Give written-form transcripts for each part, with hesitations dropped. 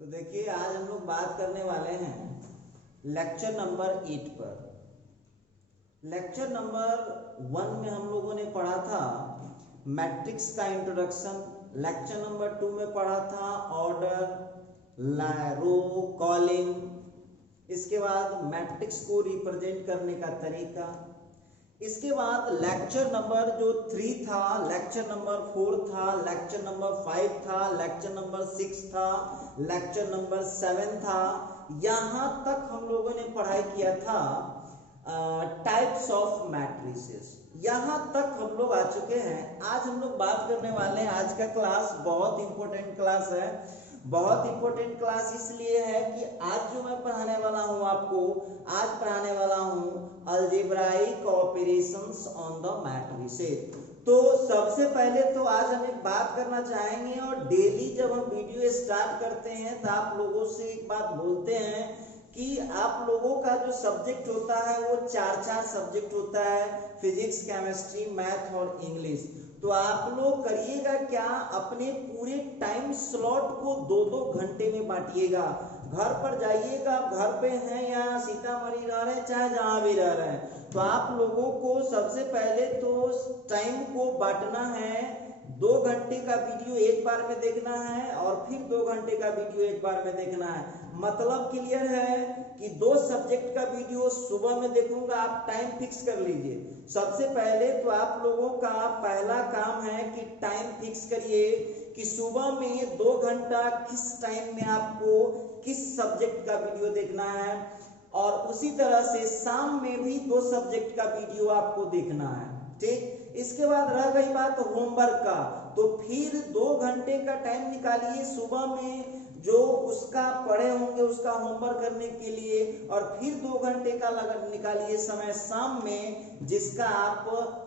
तो देखिए आज हम लोग बात करने वाले हैं लेक्चर नंबर 8 पर। लेक्चर नंबर 1 में हम लोगों ने पढ़ा था मैट्रिक्स का इंट्रोडक्शन, लेक्चर नंबर 2 में पढ़ा था ऑर्डर, रो, कॉलिंग, इसके बाद मैट्रिक्स को रिप्रेजेंट करने का तरीका। इसके बाद लेक्चर नंबर जो 3 था, लेक्चर नंबर 4 था, लेक्चर नंबर 5 था, लेक्चर नंबर 6 था, लेक्चर नंबर 7 था। यहां तक हम लोगों ने पढ़ाई किया था टाइप्स ऑफ मैट्रिसेस। यहां तक हम लोग आ चुके हैं। आज हम लोग बात करने वाले हैं, आज का क्लास बहुत इंपॉर्टेंट क्लास है। बहुत इंपॉर्टेंट क्लास इसलिए है कि आज जो मैं पढ़ाने वाला हूं आपको, आज पढ़ाने वाला हूं algebraic operations on the matrices. तो सबसे पहले तो आज हम एक बात करना चाहेंगे, और डेली जब हम वीडियो स्टार्ट करते हैं तो आप लोगों से एक बात बोलते हैं कि आप लोगों का जो सब्जेक्ट होता है वो 4 सब्जेक्ट होता है, फिजिक्स, केमिस्ट्री, मैथ और इंग्लिश। तो आप लोग करिएगा क्या, अपने पूरे टाइम स्लॉट को 2-2 घंटे में बांटिएगा। घर पर जाइएगा, घर पे हैं या सीतामढ़ी रह रहे हैं, चाहे जहां भी रह रहे हैं, तो आप लोगों को सबसे पहले तो टाइम को बांटना है। 2 घंटे का वीडियो एक बार में देखना है और फिर 2 घंटे का वीडियो एक बार में देखना है। मतलब क्लियर है कि 2 सब्जेक्ट का वीडियो सुबह में देखूंगा, आप टाइम फिक्स कर लीजिए। सबसे पहले तो आप लोगों का पहला काम है कि टाइम फिक्स करिए कि सुबह में 2 घंटा किस टाइम में आपको किस सब्जेक्ट का वीडियो देखना है, और उसी तरह से शाम में भी 2 सब्जेक्ट का वीडियो आपको देखना है। ठीक, इसके बाद रह गई बात होमवर्क का, तो फिर 2 घंटे का टाइम निकालिए सुबह में जो उसका पढ़े होंगे उसका होमवर्क करने के लिए, और फिर 2 घंटे का निकालिए समय शाम में जिसका आप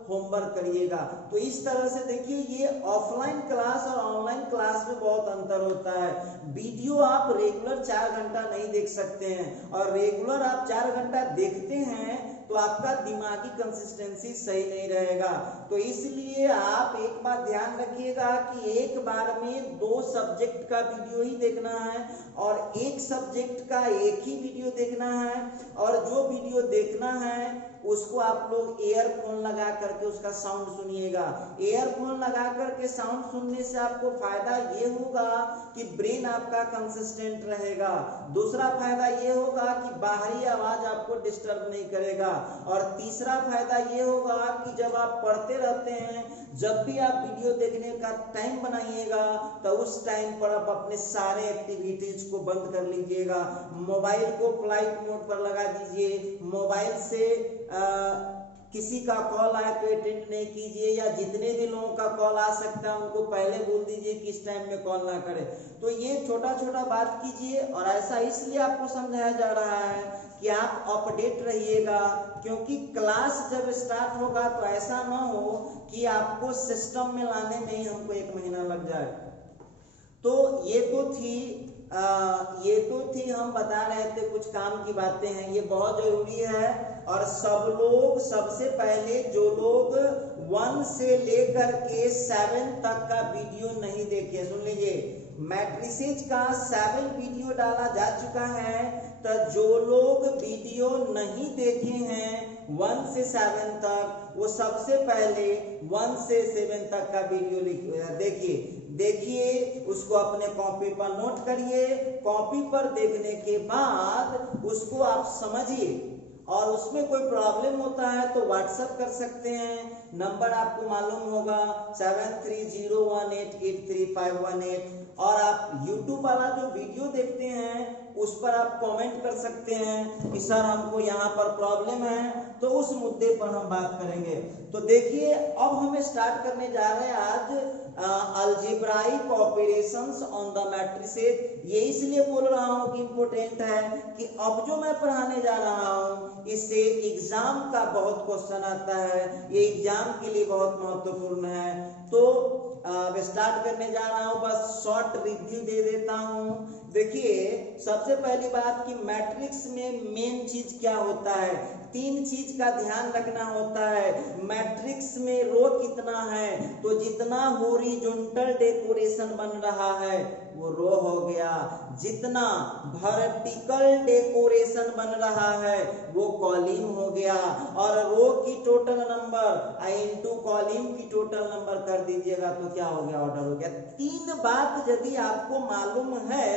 होमवर्क करिएगा। तो इस तरह से देखिए, ये ऑफलाइन क्लास और ऑनलाइन क्लास में बहुत अंतर होता है। वीडियो आप रेगुलर 4 घंटा नहीं देख सकते हैं, और रेगुलर आप 4 घंटा देखते हैं तो आपका दिमागी कंसिस्टेंसी सही नहीं रहेगा। तो इसलिए आप एक बात ध्यान रखिएगा कि एक बार में 2 सब्जेक्ट का वीडियो ही देखना है, और एक सब्जेक्ट का एक ही वीडियो देखना है, और जो वीडियो देखना है उसको आप लोग ईयरफोन लगा करके उसका साउंड सुनिएगा। ईयरफोन लगा करके साउंड सुनने से आपको फायदा ये होगा कि ब्रेन आपका कंसिस्टेंट रहेगा। दूसरा फायदा ये होगा कि बाहरी आवाज आपको डिस्टर्ब नहीं करेगा, और तीसरा फायदा ये होगा कि जब आप पढ़ते रहते हैं, जब भी आप वीडियो देखने का टाइम बनाइएगा तो उस टाइम पर आप अपने सारे एक्टिविटीज को बंद कर लीजिएगा। मोबाइल को फ्लाइट मोड पर लगा दीजिए, मोबाइल से किसी का कॉल आए तो अटेंड नहीं कीजिए, या जितने भी लोगों का कॉल आ सकता है उनको पहले बोल दीजिए कि इस टाइम में कॉल ना करें। तो ये छोटा छोटा बात कीजिए, और ऐसा इसलिए आपको समझाया जा रहा है कि आप अपडेट रहिएगा, क्योंकि क्लास जब स्टार्ट होगा तो ऐसा ना हो कि आपको सिस्टम में लाने में ही हमको 1 महीना लग जाए। तो ये तो थी हम बता रहे थे कुछ काम की बातें हैं, ये बहुत जरूरी है। और सब लोग सबसे पहले जो लोग 1 से लेकर के 7 तक का वीडियो नहीं देखे, सुन लीजिए, मैट्रिसेस का 7 वीडियो डाला जा चुका है। तो जो लोग वीडियो नहीं देखे हैं 1 से 7 तक, वो सबसे पहले 1 से 7 तक का वीडियो देखिए, उसको अपने कॉपी पर नोट करिए। कॉपी पर देखने के बाद उसको आप समझिए, और उसमें कोई प्रॉब्लम होता है तो व्हाट्सएप कर सकते हैं। नंबर आपको मालूम होगा 7301883518, और आप यूट्यूब वाला जो वीडियो देखते हैं उस पर आप कमेंट कर सकते हैं कि सर हमको यहाँ पर प्रॉब्लम है, तो उस मुद्दे पर हम बात करेंगे। तो देखिए, अब हम स्टार्ट करने जा रहे हैं आज algebraic operations on the matrices. ये इसलिए बोल रहा हूँ कि इंपॉर्टेंट है कि अब जो मैं पढ़ाने जा रहा हूँ इससे एग्जाम का बहुत क्वेश्चन आता है, ये एग्जाम के लिए बहुत महत्वपूर्ण है। तो स्टार्ट करने जा रहा हूं, बस शॉर्ट रिव्यू दे देता हूं। देखिए सबसे पहली बात कि मैट्रिक्स में मेन चीज क्या होता है, तीन चीज का ध्यान रखना होता है। मैट्रिक्स में रो कितना है, तो जितना हॉरिजॉन्टल डेकोरेशन बन रहा है वो रो हो गया, जितना वर्टिकल डेकोरेशन बन रहा है वो कॉलम हो गया, और रो की टोटल नंबर इनटू कॉलम की टोटल नंबर कर दीजिएगा तो क्या हो गया, ऑर्डर हो गया। तीन बात यदि आपको मालूम है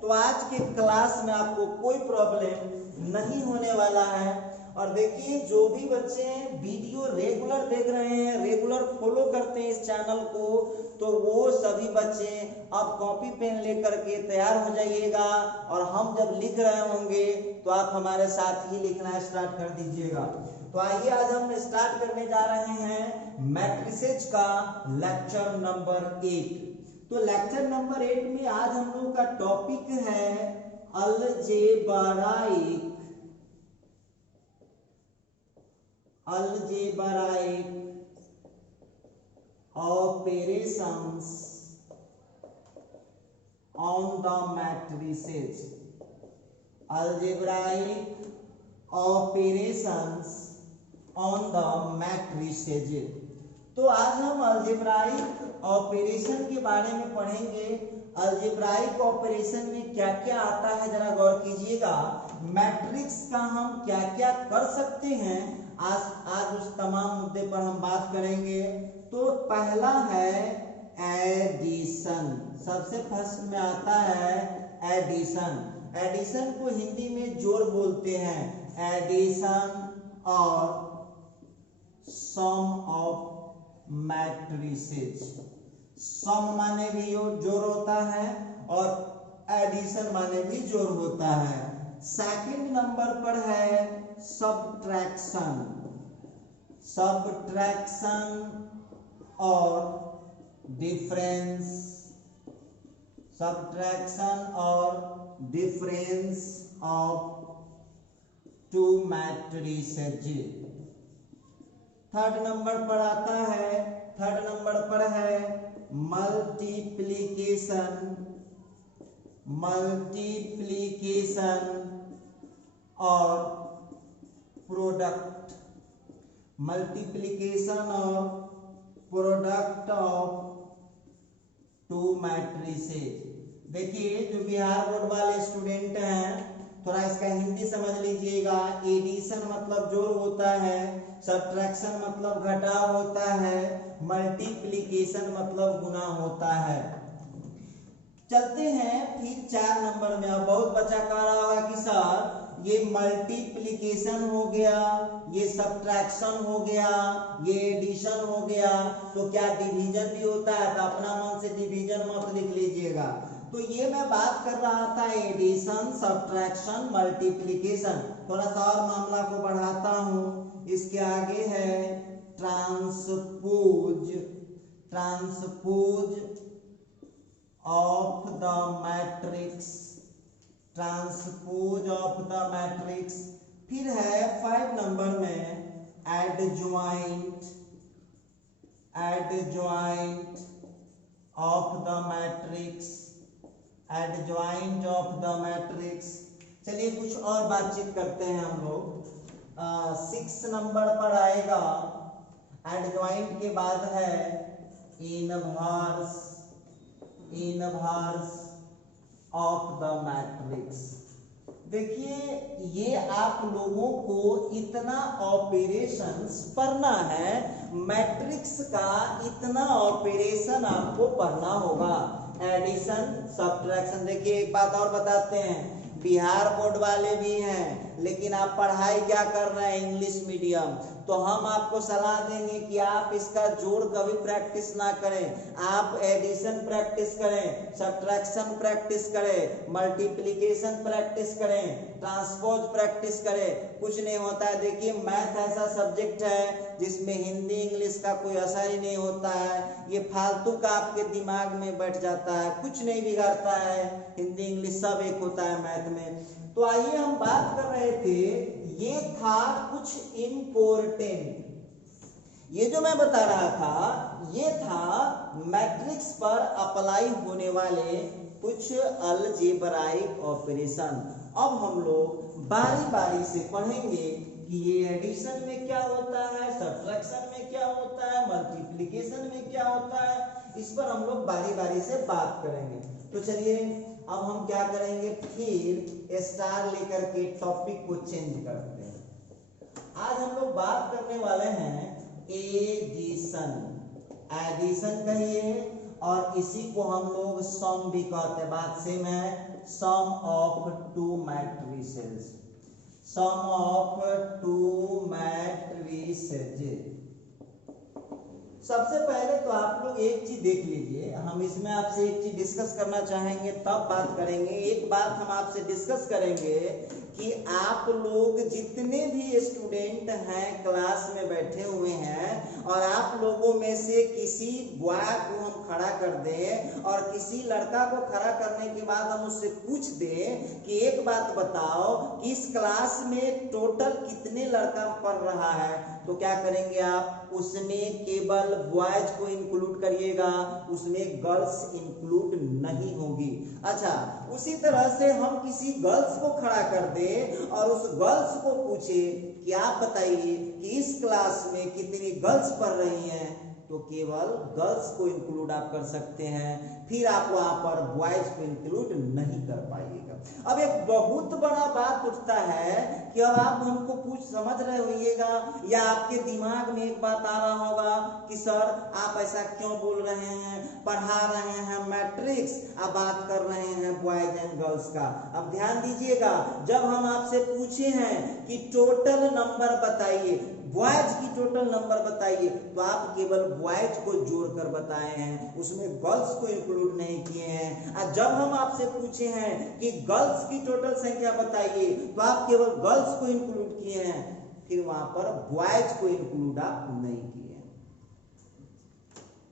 तो आज के क्लास में आपको कोई प्रॉब्लम नहीं होने वाला है। और देखिए जो भी बच्चे वीडियो रेगुलर देख रहे हैं, रेगुलर फॉलो करते हैं इस चैनल को, तो वो सभी बच्चे अब कॉपी पेन लेकर के तैयार हो जाइएगा, और हम जब लिख रहे होंगे तो आप हमारे साथ ही लिखना स्टार्ट कर दीजिएगा। तो आइए आज हम स्टार्ट करने जा रहे हैं मैट्रिसेज का लेक्चर नंबर 8। तो लेक्चर नंबर 8 में आज हम लोग का टॉपिक है algebraic operations on the matrices. Algebraic operations on the matrices. तो आज हम अलजेब्राइक ऑपरेशन के बारे में पढ़ेंगे। अलजेब्राइक ऑपरेशन में क्या क्या आता है जरा गौर कीजिएगा। मैट्रिक्स का हम क्या क्या कर सकते हैं, आज उस तमाम मुद्दे पर हम बात करेंगे। तो पहला है एडिशन, सबसे फर्स्ट में आता है एडिशन। एडिशन को हिंदी में जोड़ बोलते हैं, एडिशन और सम ऑफ मैट्रिसेज। सम माने भी जोड़ होता है और एडिशन माने भी जोड़ होता है। सेकंड नंबर पर है सब्ट्रैक्शन, सब्ट्रैक्शन और डिफरेंस, सब्ट्रैक्शन और difference of two matrices. Third number पर आता है, थर्ड नंबर पर है मल्टीप्लिकेशन, मल्टीप्लिकेशन और प्रोडक्ट, मल्टीप्लिकेशन और प्रोडक्ट ऑफ टू मैट्रिसेज। देखिए जो बिहार बोर्ड वाले स्टूडेंट हैं थोड़ा इसका हिंदी समझ लीजिएगा। एडिशन मतलब जोड़ होता है, सब्ट्रैक्शन मतलब घटाव होता है, मल्टीप्लिकेशन मतलब गुणा होता है। चलते हैं फिर 4 नंबर में। अब बहुत बच्चा कह रहा होगा कि सर ये मल्टीप्लिकेशन हो गया, ये सब्ट्रैक्शन हो गया, ये एडिशन हो गया, तो क्या डिवीजन भी होता है? तो अपना मन से डिवीजन मत लिख लीजिएगा। तो ये मैं बात कर रहा था एडिशन, सब्ट्रैक्शन, मल्टीप्लिकेशन। थोड़ा सा और मामला को बढ़ाता हूं, इसके आगे है transpose, transpose of the matrix, transpose of the matrix. फिर है 5 नंबर में adjoint, adjoint of the matrix, adjoint of the matrix. चलिए कुछ और बातचीत करते हैं हम लोग। 6 नंबर पर आएगा, एडजॉइंट के बाद है inverse, inverse of the matrix. देखिए ये आप लोगों को इतना ऑपरेशंस पढ़ना है, मैट्रिक्स का इतना ऑपरेशन आपको पढ़ना होगा। Addition, subtraction. देखिए एक बात और बताते हैं, बिहार बोर्ड वाले भी हैं लेकिन आप पढ़ाई क्या कर रहे हैं इंग्लिश मीडियम, तो हम आपको सलाह देंगे कि आप इसका जोड़ कभी प्रैक्टिस ना करें, आप एडिशन प्रैक्टिस करें, सब्ट्रैक्शन प्रैक्टिस करें, मल्टीप्लिकेशन प्रैक्टिस करें, ट्रांसपोज प्रैक्टिस करें। कुछ नहीं होता है। देखिए मैथ ऐसा सब्जेक्ट है जिसमें हिंदी इंग्लिश का कोई असर ही नहीं होता है, ये फालतू का आपके दिमाग में बैठ जाता है, कुछ नहीं बिगाड़ता है। हिंदी इंग्लिश सब एक होता है मैथ में। तो आइए हम बात कर रहे थे, ये था कुछ इम्पोर्टेंट, ये जो मैं बता रहा था ये था मैट्रिक्स पर अप्लाई होने वाले कुछ अलजेब्राइक ऑपरेशन। अब हम लोग बारी बारी से पढ़ेंगे कि ये एडिशन में क्या होता है, सब्ट्रैक्शन में क्या होता है, मल्टीप्लिकेशन में क्या होता है, इस पर हम लोग बारी बारी से बात करेंगे। तो चलिए अब हम क्या करेंगे, फिर स्टार लेकर के टॉपिक को चेंज करते हैं। आज हम लोग बात करने वाले हैं एडिशन, एडिशन कहिए, और इसी को हम लोग सम भी कहते हैं। बात सेम है, sum of two matrices, sum of two matrices. सबसे पहले तो आप लोग एक चीज देख लीजिए, हम इसमें आपसे एक चीज डिस्कस करना चाहेंगे, तब बात करेंगे। एक बात हम आपसे डिस्कस करेंगे कि आप लोग जितने भी स्टूडेंट हैं क्लास में बैठे हुए हैं, और आप लोगों में से किसी बॉय को हम खड़ा कर दें और किसी लड़का को खड़ा करने के बाद हम उससे पूछ दें कि एक बात बताओ कि इस क्लास में टोटल कितने लड़का पढ़ रहा है, तो क्या करेंगे आप, उसमें केवल बॉयज को इंक्लूड करिएगा, उसमें गर्ल्स इंक्लूड नहीं होगी। अच्छा, उसी तरह से हम किसी गर्ल्स को खड़ा कर दे और उस गर्ल्स को पूछे कि आप बताइए कि इस क्लास में कितनी गर्ल्स पढ़ रही हैं, तो केवल गर्ल्स को इंक्लूड आप कर सकते हैं, फिर आप वहां पर बॉयज को इंक्लूड नहीं कर पाइएगा। अब एक बहुत बड़ा बात उठता है कि अब आप हमको पूछ समझ रहे होइएगा, या आपके दिमाग में एक बात आ रहा होगा कि सर आप ऐसा क्यों बोल रहे हैं, पढ़ा रहे हैं मैट्रिक्स, आप बात कर रहे हैं बॉयज एंड गर्ल्स का। अब ध्यान दीजिएगा, जब हम आपसे पूछे हैं कि टोटल नंबर बताइए, बॉयज की टोटल नंबर बताइए, तो आप केवल बॉयज को जोड़कर बताए हैं, उसमें गर्ल्स को इंक्लूड नहीं किए हैं। और जब हम आपसे पूछे हैं कि गर्ल्स की टोटल संख्या बताइए, तो आप केवल गर्ल्स को इंक्लूड किए हैं, फिर वहां पर बॉयज को इंक्लूड आप नहीं किए।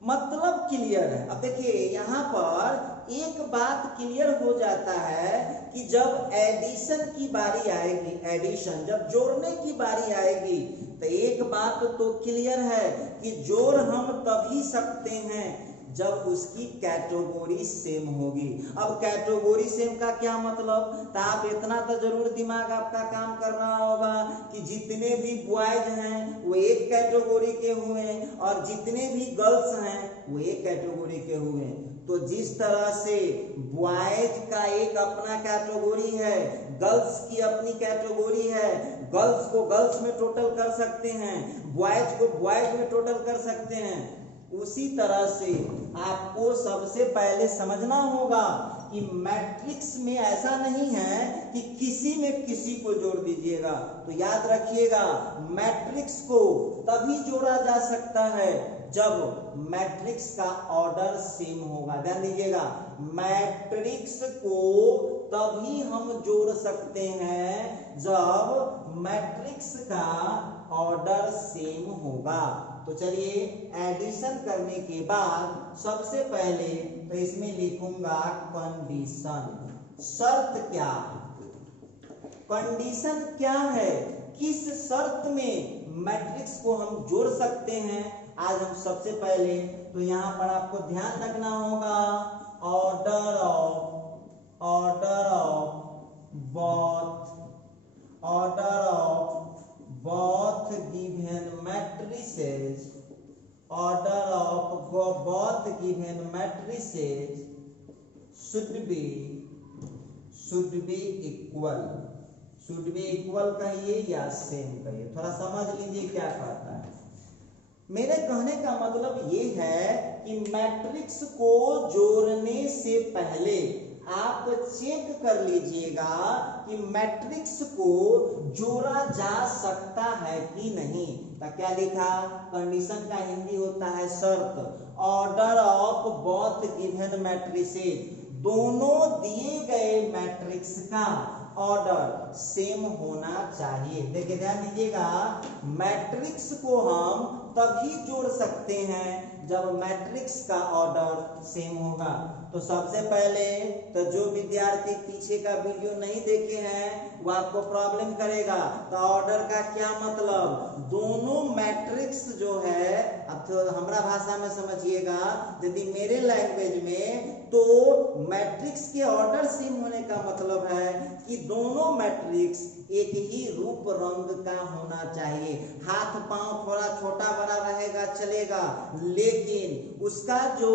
मतलब क्लियर है। अब देखिए यहां पर एक बात क्लियर हो जाता है कि जब एडिशन की बारी आएगी, एडिशन जब जोड़ने की बारी आएगी, तो एक बात तो क्लियर है कि जोड़ हम तभी सकते हैं जब उसकी कैटेगरी सेम होगी। अब कैटेगरी सेम का क्या मतलब, तो आप इतना तो जरूर दिमाग आपका काम कर रहा होगा कि जितने भी बॉयज हैं वो एक कैटेगरी के हुए और जितने भी गर्ल्स हैं वो एक कैटेगरी के हुए। तो जिस तरह से बॉयज का एक अपना कैटेगरी है, गर्ल्स की अपनी कैटेगरी है, गर्ल्स को गर्ल्स में टोटल कर सकते हैं, बॉयज को बॉयज में टोटल कर सकते हैं, उसी तरह से आपको सबसे पहले समझना होगा कि मैट्रिक्स में ऐसा नहीं है कि किसी में किसी को जोड़ दीजिएगा। तो याद रखिएगा, मैट्रिक्स को तभी जोड़ा जा सकता है जब मैट्रिक्स का ऑर्डर सेम होगा। ध्यान दीजिएगा, मैट्रिक्स को तभी हम जोड़ सकते हैं जब मैट्रिक्स का ऑर्डर सेम होगा। तो चलिए एडिशन करने के बाद सबसे पहले तो इसमें लिखूंगा कंडीशन। शर्त क्या है, कंडीशन क्या है, किस शर्त में मैट्रिक्स को हम जोड़ सकते हैं। आज हम सबसे पहले तो यहां पर आपको ध्यान रखना होगा, order of both given matrices, order of both given matrices should be equal, कहिए या सेम कहिए, थोड़ा समझ लीजिए क्या कहता है। मेरे कहने का मतलब ये है कि मैट्रिक्स को जोड़ने से पहले आप चेक कर लीजिएगा कि मैट्रिक्स को जोड़ा जा सकता है कि नहीं। तो क्या लिखा, कंडीशन का हिंदी होता है शर्त। Order of both given matrices, दोनों दिए गए मैट्रिक्स का ऑर्डर सेम होना चाहिए। देखिए ध्यान दीजिएगा, मैट्रिक्स को हम तभी जोड़ सकते हैं जब मैट्रिक्स का ऑर्डर सेम होगा। तो सबसे पहले तो जो विद्यार्थी पीछे का वीडियो नहीं देखे हैं वो आपको प्रॉब्लम करेगा। तो ऑर्डर का क्या मतलब, दोनों मैट्रिक्स जो है, अब तो हमारा भाषा में समझिएगा, यदि मेरे लैंग्वेज में तो मैट्रिक्स के ऑर्डर सेम होने का मतलब है कि दोनों मैट्रिक्स एक ही रूप रंग का होना चाहिए। हाथ पांव थोड़ा छोटा बड़ा रहेगा चलेगा, लेकिन उसका जो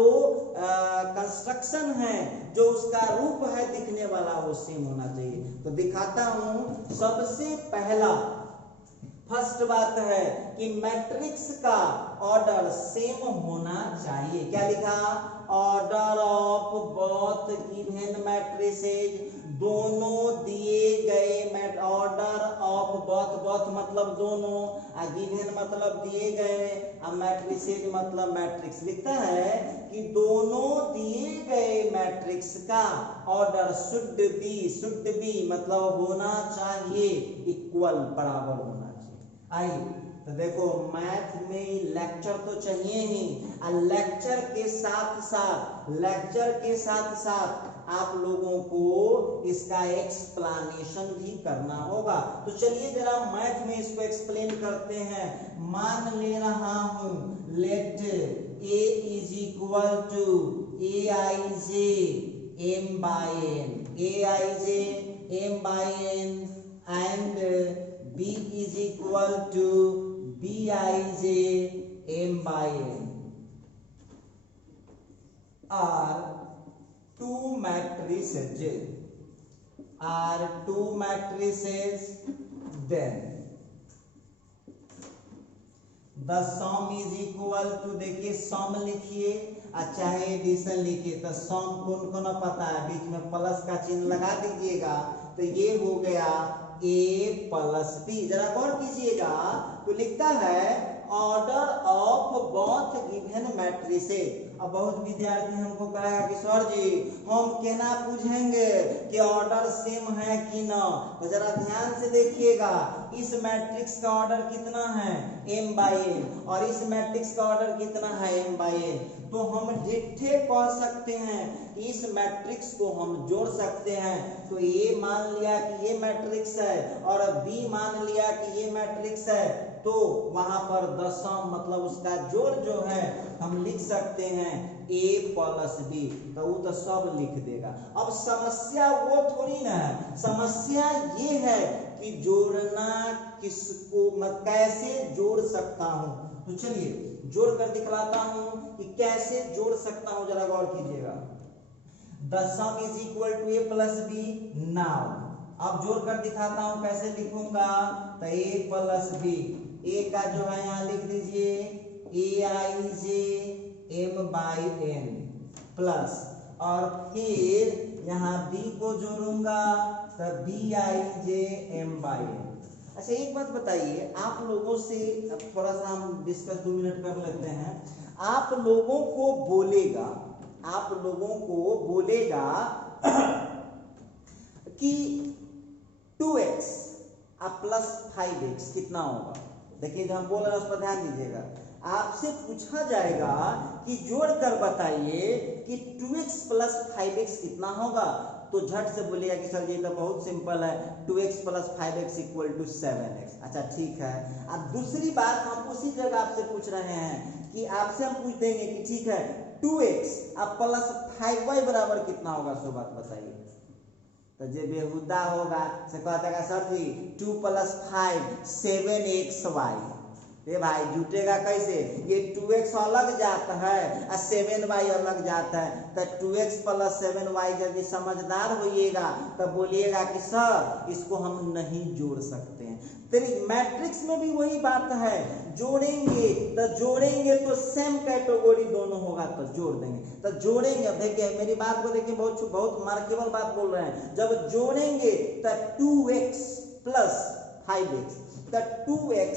कंस्ट्रक्शन है, जो उसका रूप है दिखने वाला, वो सेम होना चाहिए। तो दिखाता हूं। सबसे पहला फर्स्ट बात है कि मैट्रिक्स का ऑर्डर सेम होना चाहिए। क्या लिखा, order of both given matrices, दोनों दिए गए ऑर्डर ऑफ बोथ मतलब दोनों, गिवन मतलब दिए गए, मैट्रिसेज मतलब मैट्रिक्स। लिखता है कि दोनों दिए गए मैट्रिक्स का ऑर्डर शुड बी मतलब होना चाहिए इक्वल, बराबर होना चाहिए। आइए तो देखो, मैथ में लेक्चर तो चाहिए ही, और लेक्चर के साथ साथ आप लोगों को इसका एक्सप्लेनेशन भी करना होगा। तो चलिए जरा मैथ में इसको एक्सप्लेन करते हैं। मान ले रहा हूं, let a is equal to aij m by n and b is equal to bij m by n are two matrices, then the sum is equal to, देखिए सम लिखिए चाहे एडिशन लिखिए, तो सम कौन कौन पता है, बीच में प्लस का चिन्ह लगा दीजिएगा। तो ये हो गया a प्लस b। जरा गौर कीजिएगा, तो लिखता है order of both given matrices. अब बहुत विद्यार्थी हमको कहेगा कि सर जी हम केना पूछेंगे कि ऑर्डर सेम है कि ना। तो जरा ध्यान से देखिएगा, इस मैट्रिक्स का ऑर्डर कितना है m by n, और इस मैट्रिक्स का ऑर्डर कितना है m by n। तो हम डिट्ठे कह सकते हैं कि इस मैट्रिक्स को हम जोड़ सकते हैं। तो a मान लिया कि ये मैट्रिक्स है और b मान लिया कि ये मैट्रिक्स है, तो वहां पर द सम मतलब उसका जोड़ जो है हम लिख सकते हैं a प्लस b, तो वो तो सब लिख देगा। अब समस्या वो थोड़ी ना है, समस्या ये है कि जोड़ना किसको, मैं कैसे जोड़ सकता हूं। तो चलिए जोड़ कर दिखलाता हूं कि कैसे जोड़ सकता हूं, जरा गौर कीजिएगा। The sum is equal to a plus b now. अब जोड़ कर दिखाता हूं कैसे लिखूंगा, तो a प्लस b, a का जो है यहां लिख दीजिए aij m by n plus, और फिर यहाँ b को जोड़ूंगा तो bij m by n। अच्छा एक बात बताइए, आप लोगों से थोड़ा सा हम डिस्कस 2 मिनट कर लेते हैं। आप लोगों को बोलेगा कि 2x प्लस 5x कितना होगा। देखिए जो हम बोल रहे हैं उस पर ध्यान दीजिएगा। आपसे पूछा जाएगा कि जोड़ कर बताइए कि 2x प्लस 5x कितना होगा, तो झट से बोलिएगा कि सर ये तो बहुत सिंपल है, 2x plus 5x equal to 7x। अच्छा ठीक है। अब दूसरी बात हम उसी जगह आपसे पूछ रहे हैं कि आपसे हम पूछ देंगे कि ठीक है 2x प्लस 5y बराबर कितना होगा, सो बात बताइए। तो जो बेहुदा होगा से कहता सर जी 2 प्लस 5 7xy। ए भाई जुटेगा कैसे, ये 2x अलग जाता है और 7y अलग जाता है। तो 2x प्लस 7y यदि समझदार होइएगा तो बोलिएगा कि सर इसको हम नहीं जोड़ सकते हैं। तेरी मैट्रिक्स में भी वही बात है, जोड़ेंगे तो सेम कैटेगरी दोनों होगा तो जोड़ देंगे। तो जोड़ेंगे, देखिए मेरी बात को देखिए, बहुत मार्केबल बात बोल रहे हैं। जब जोड़ेंगे तो 2x प्लस 5x, तो 2x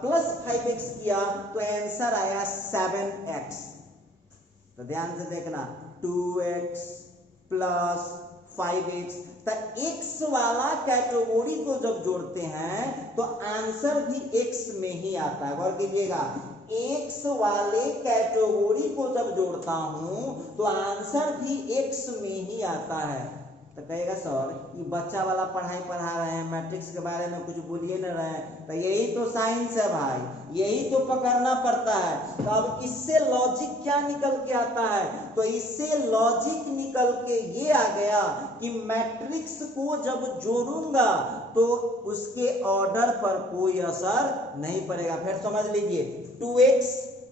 प्लस 5x किया तो आंसर आया 7x। तो ध्यान से देखना, 2x प्लस 5x, तो x वाला कैटेगरी को जब जोड़ते हैं तो आंसर भी x में ही आता है। गौर कीजिएगा, एक्स वाले कैटेगरी को जब जोड़ता हूं तो आंसर भी एक्स में ही आता है। तो कहेगा सर ये बच्चा वाला पढ़ाई पढ़ा रहे हैं, मैट्रिक्स के बारे में कुछ बोलिए न रहे हैं। तो यही तो साइंस है भाई, यही तो पकड़ना पड़ता है। तो अब इससे लॉजिक क्या निकल के आता है? तो इससे लॉजिक निकल के ये आ गया कि मैट्रिक्स को जब जोड़ूंगा तो उसके ऑर्डर पर कोई असर नहीं पड़ेगा। फिर समझ लीजिए 2x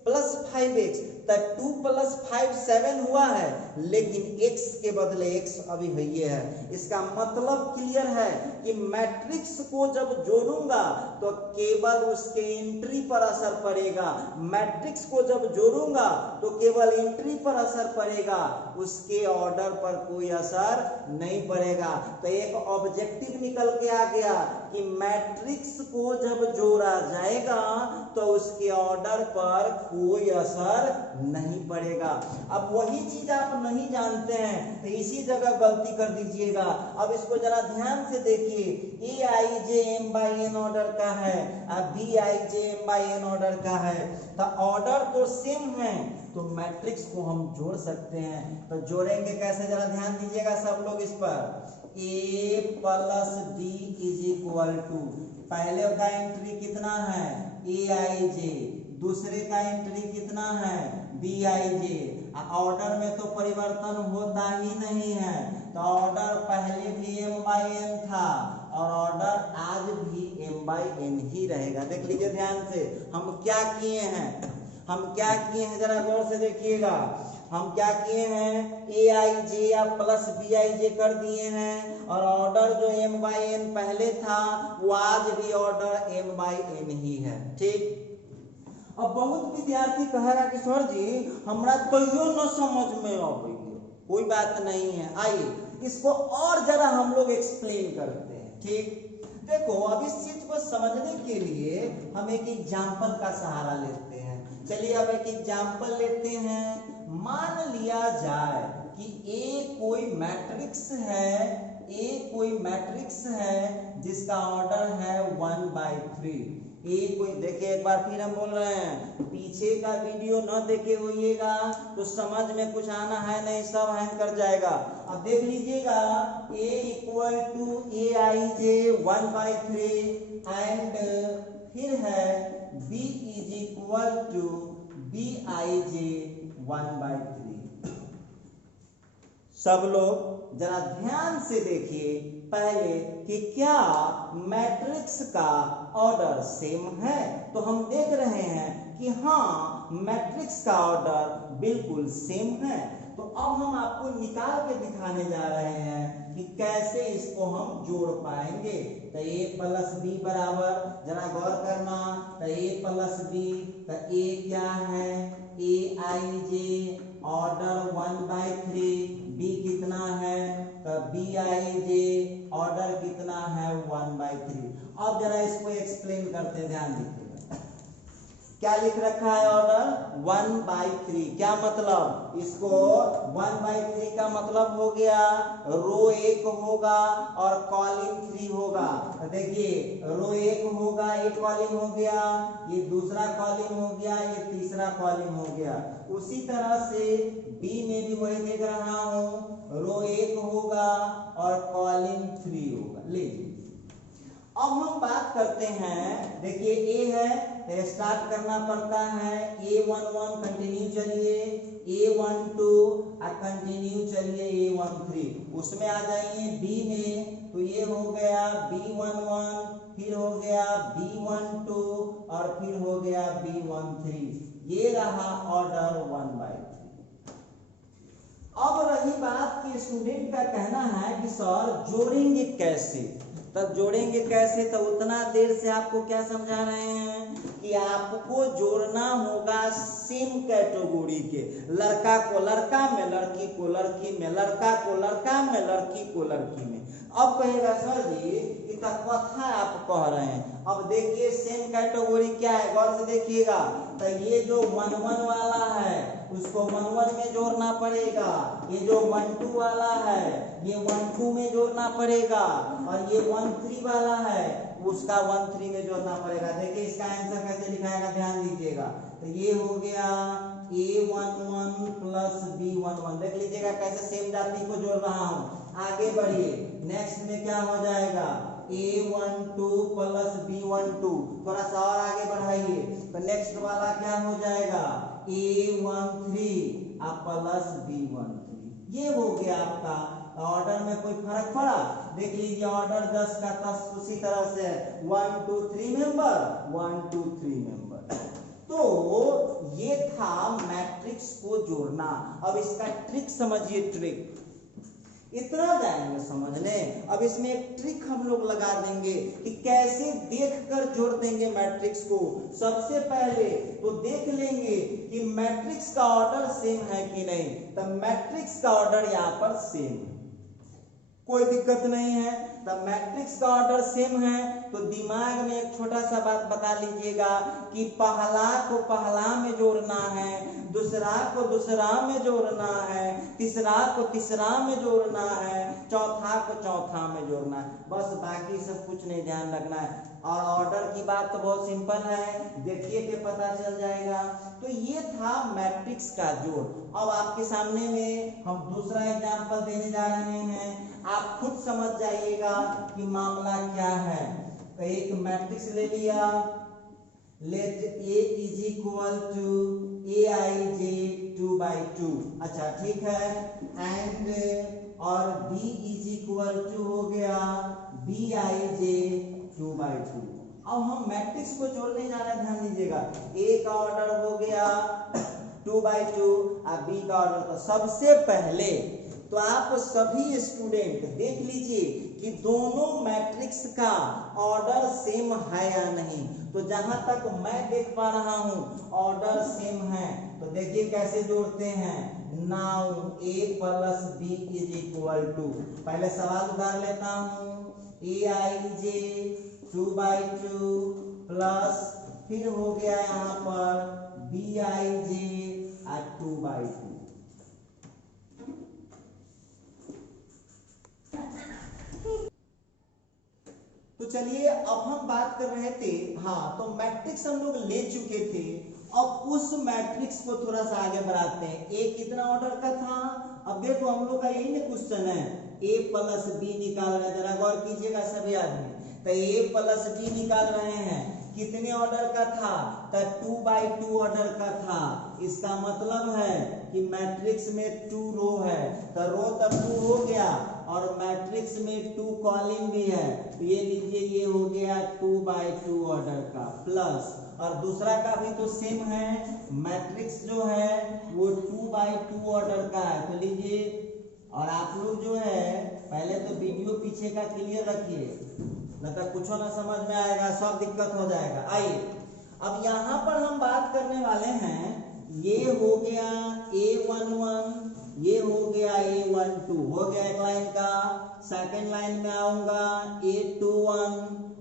प्लस 5x, तो 2 प्लस 5 7 हुआ है, लेकिन x के बदले x अभी है ये है। इसका मतलब क्लियर है कि मैट्रिक्स को जब जोड़ूंगा तो केवल उसके एंट्री पर असर पड़ेगा। मैट्रिक्स को जब जोड़ूंगा तो केवल एंट्री पर असर पड़ेगा, उसके ऑर्डर पर कोई असर नहीं पड़ेगा। तो एक ऑब्जेक्टिव निकल के आ गया कि मैट्रिक्स को जब जोड़ा जाएगा तो उसके ऑर्डर पर कोई असर नहीं पड़ेगा। अब वही चीज आप नहीं जानते हैं तो इसी जगह गलती कर दीजिएगा। अब इसको जरा ध्यान से देखिए, aij/m/n ऑर्डर का है, अब bij/m/n ऑर्डर का है, तो ऑर्डर तो सेम है, तो मैट्रिक्स को हम जोड़ सकते हैं। तो जोड़ेंगे कैसे, जरा ध्यान दीजिएगा सब लोग इस पर। a plus d is equal to, पहले का एंट्री कितना है aij, दूसरे का एंट्री कितना है bij। ऑर्डर में तो परिवर्तन होता ही नहीं है, तो ऑर्डर पहले भी m/n था और ऑर्डर आज भी m/n ही रहेगा। देख लीजिए ध्यान से हम क्या किए हैं, जरा गौर से देखिएगा। हम क्या किए हैं, aij या प्लस bij कर दिए हैं, और ऑर्डर जो m/n पहले था वो आज भी ऑर्डर m/n ही है। ठीक। अब बहुत विद्यार्थी कहेगा कि सर जी हमरा तो यो न समझ में आवे। कोई बात नहीं है, आइए इसको और जरा हम लोग एक्सप्लेन करते हैं। ठीक, देखो अब इस चीज को समझने के लिए हम एक एग्जाम्पल का सहारा लेते हैं। चलिए अब एक एग्जाम्पल लेते हैं। मान लिया जाए कि A कोई मैट्रिक्स है जिसका ऑर्डर है 1/3। कोई देखिए, एक बार फिर हम बोल रहे हैं, पीछे का वीडियो न देखे होइएगा तो समझ में कुछ आना है नहीं, सब हैंग कर जाएगा। अब देख लीजिएगा a equal to aij 1/3 and फिर है b is equal to bij 1/3। सब लोग जरा ध्यान से देखिए पहले कि क्या मैट्रिक्स का ऑर्डर सेम है। तो हम देख रहे हैं कि हाँ, मैट्रिक्स का ऑर्डर बिल्कुल सेम है। तो अब हम आपको निकाल के दिखाने जा रहे हैं कि कैसे इसको हम जोड़ पाएंगे। तो a प्लस b बराबर, जरा गौर करना, तो a प्लस b, तो a क्या है aij ऑर्डर 1/3, b कितना है तो bij ऑर्डर कितना है 1/3। अब जरा इसको एक्सप्लेन करते हैं, ध्यान दीजिएगा। क्या लिख रखा है ऑर्डर 1/3, क्या मतलब, इसको 1/3 का मतलब हो गया रो 1 होगा और कॉलम 3 होगा। तो देखिए रो 1 होगा, एक कॉलम हो गया, ये दूसरा कॉलम हो गया, ये तीसरा कॉलम हो गया। उसी तरह से बी में भी वही देख रहा हूं, रो 1 होगा और कॉलम 3 होगा। लीजिए अब हम बात करते हैं, देखिए ए है तो स्टार्ट करना पड़ता है, A11 कंटिन्यू चलिए, A12 कंटिन्यू चलिए, A13 उसमें आ जाइए B में, तो ये हो गया B11, फिर हो गया B12 और फिर हो गया B13। ये रहा ऑर्डर 1/3। अब रही बात कि स्टूडेंट का कहना है कि सर जोड़ेंगे कैसे, तब जोड़ेंगे कैसे, तो उतना देर से आपको क्या समझा रहे हैं कि आपको जोड़ना होगा सेम कैटेगरी के, लड़का को लड़का में, लड़की को लड़की में, लड़का को लड़का में, लड़की को लड़की में। अब कहेगा सर जी इतना कथा आप कह रहे हैं। अब देखिए सेम कैटेगरी क्या है, गौर से देखिएगा। तो ये जो 1-1 वाला है उसको 1-1 में जोड़ना पड़ेगा, ये जो 1-2 वाला है ये 1-2 में जोड़ना पड़ेगा, और ये 1-3 वाला है उसका 1-3 में जोड़ना पड़ेगा। देखिए इसका आंसर कैसे लिखाएगा, ध्यान दीजिएगा। तो ये हो गया A11 प्लस B11। देख लीजिएगा कैसे सेम जाति को जोड़ रहा हूं। आगे बढ़िए, नेक्स्ट में क्या हो जाएगा A12 प्लस B12। थोड़ा सा और आगे बढ़ाइए तो नेक्स्ट वाला क्या हो जाएगा A13 प्लस B13। ये हो गया आपका। ऑर्डर में कोई फर्क पड़ा? देख लीजिए ऑर्डर 10 का 10 उसी तरह से 1 2 3 मेंबर 1 2 3 मेंबर। तो ये था मैट्रिक्स को जोड़ना। अब इसका ट्रिक समझिए। ट्रिक इतना जाएंगे समझने। अब इसमें एक ट्रिक हम लोग लगा देंगे कि कैसे देखकर जोड़ देंगे मैट्रिक्स को। सबसे पहले तो देख लेंगे कि मैट्रिक्स का ऑर्डर सेम है कि नहीं। तो मैट्रिक्स का ऑर्डर यहाँ पर सेम है, कोई दिक्कत नहीं है। तो मैट्रिक्स का ऑर्डर सेम है तो दिमाग में एक छोटा सा बात बता लीजिएगा कि पहला को पहला में जोड़ना है, दूसरा को दूसरा में जोड़ना है, तीसरा को तीसरा में जोड़ना है, चौथा को चौथा में जोड़ना है। बस बाकी सब कुछ नहीं ध्यान रखना है। और ऑर्डर की बात तो बहुत सिंपल है, देखिए कि पता चल जाएगा। तो ये था मैट्रिक्स का जोड़। अब आपके सामने में हम दूसरा एग्जांपल देने जा रहे हैं, आप खुद समझ जाइएगा कि मामला क्या है। तो एक मैट्रिक्स ले लिया, let A is equal to Aij 2/2। अच्छा ठीक है। एंड और B इज इक्वल टू हो गया Bij 2/2। अब हम मैट्रिक्स को जोड़ने जा रहे हैं, ध्यान दीजिएगा। A का ऑर्डर हो गया 2/2 और B का ऑर्डर। तो सबसे पहले तो आप सभी स्टूडेंट देख लीजिए कि दोनों मैट्रिक्स का ऑर्डर सेम है या नहीं। तो जहां तक मैं देख पा रहा हूं ऑर्डर सेम है। तो देखिए कैसे जोड़ते हैं। Now A plus B is equal to, पहले सवाल उतार लेता हूं, Aij 2/2 प्लस फिर हो गया यहाँ पर Bij 2/2। तो चलिए अब हम बात कर रहे थे, हाँ तो मैट्रिक्स हम लोग ले चुके थे। अब उस मैट्रिक्स को थोड़ा सा आगे बढ़ाते हैं। ए कितना ऑर्डर का था? अब देखो हम लोग का यही ना क्वेश्चन है, A प्लस B निकाल रहे हैं। जरा गौर कीजिएगा सभी आदमी। तो A प्लस B निकाल रहे हैं, कितने ऑर्डर का था? तो 2/2 ऑर्डर का था। इसका मतलब है कि मैट्रिक्स में 2 रो है, तो रो तो 2 हो गया और मैट्रिक्स में 2 कॉलम भी है। तो ये लीजिए ये हो गया 2/2 ऑर्डर का प्लस, और दूसरा का भी तो सेम है, मैट्रिक्स जो है वो 2/2 ऑर्डर का है। तो लीजिए, और आप लोग जो है पहले तो वीडियो पीछे का क्लियर रखिए, नहीं तो कुछ ना समझ में आएगा, सब दिक्कत हो जाएगा। आइए अब यहाँ पर हम बात करने वाले हैं, ये हो गया A11, ये हो गया A12, हो गया एक लाइन का। सेकंड लाइन में आऊंगा A21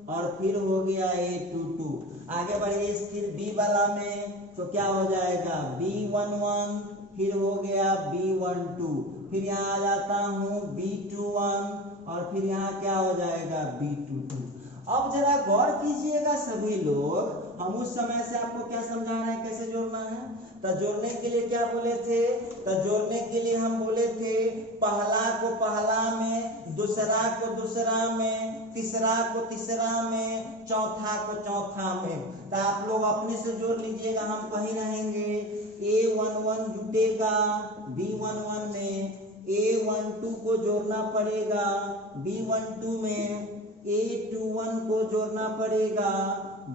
और फिर हो गया A22। आगे बढ़िए फिर B वाला में, तो क्या हो जाएगा B11, फिर हो गया B12, फिर यहाँ आ जाता हूँ B21 और फिर यहाँ क्या हो जाएगा B22। अब जरा गौर कीजिएगा सभी लोग, हम उस समय से आपको क्या समझा रहे हैं कैसे जोड़ना है। तो जोड़ने के लिए क्या बोले थे? तो जोड़ने के लिए हम बोले थे पहला को पहला में, दूसरा को दूसरा में, तीसरा को तीसरा में, चौथा को चौथा में। तो आप लोग अपने से जोड़ लीजिएगा, हम कहीं रहेंगे। A11 जुटेगा B11 में, A12 को जोड़ना पड़ेगा B12 में, A21 को जोड़ना पड़ेगा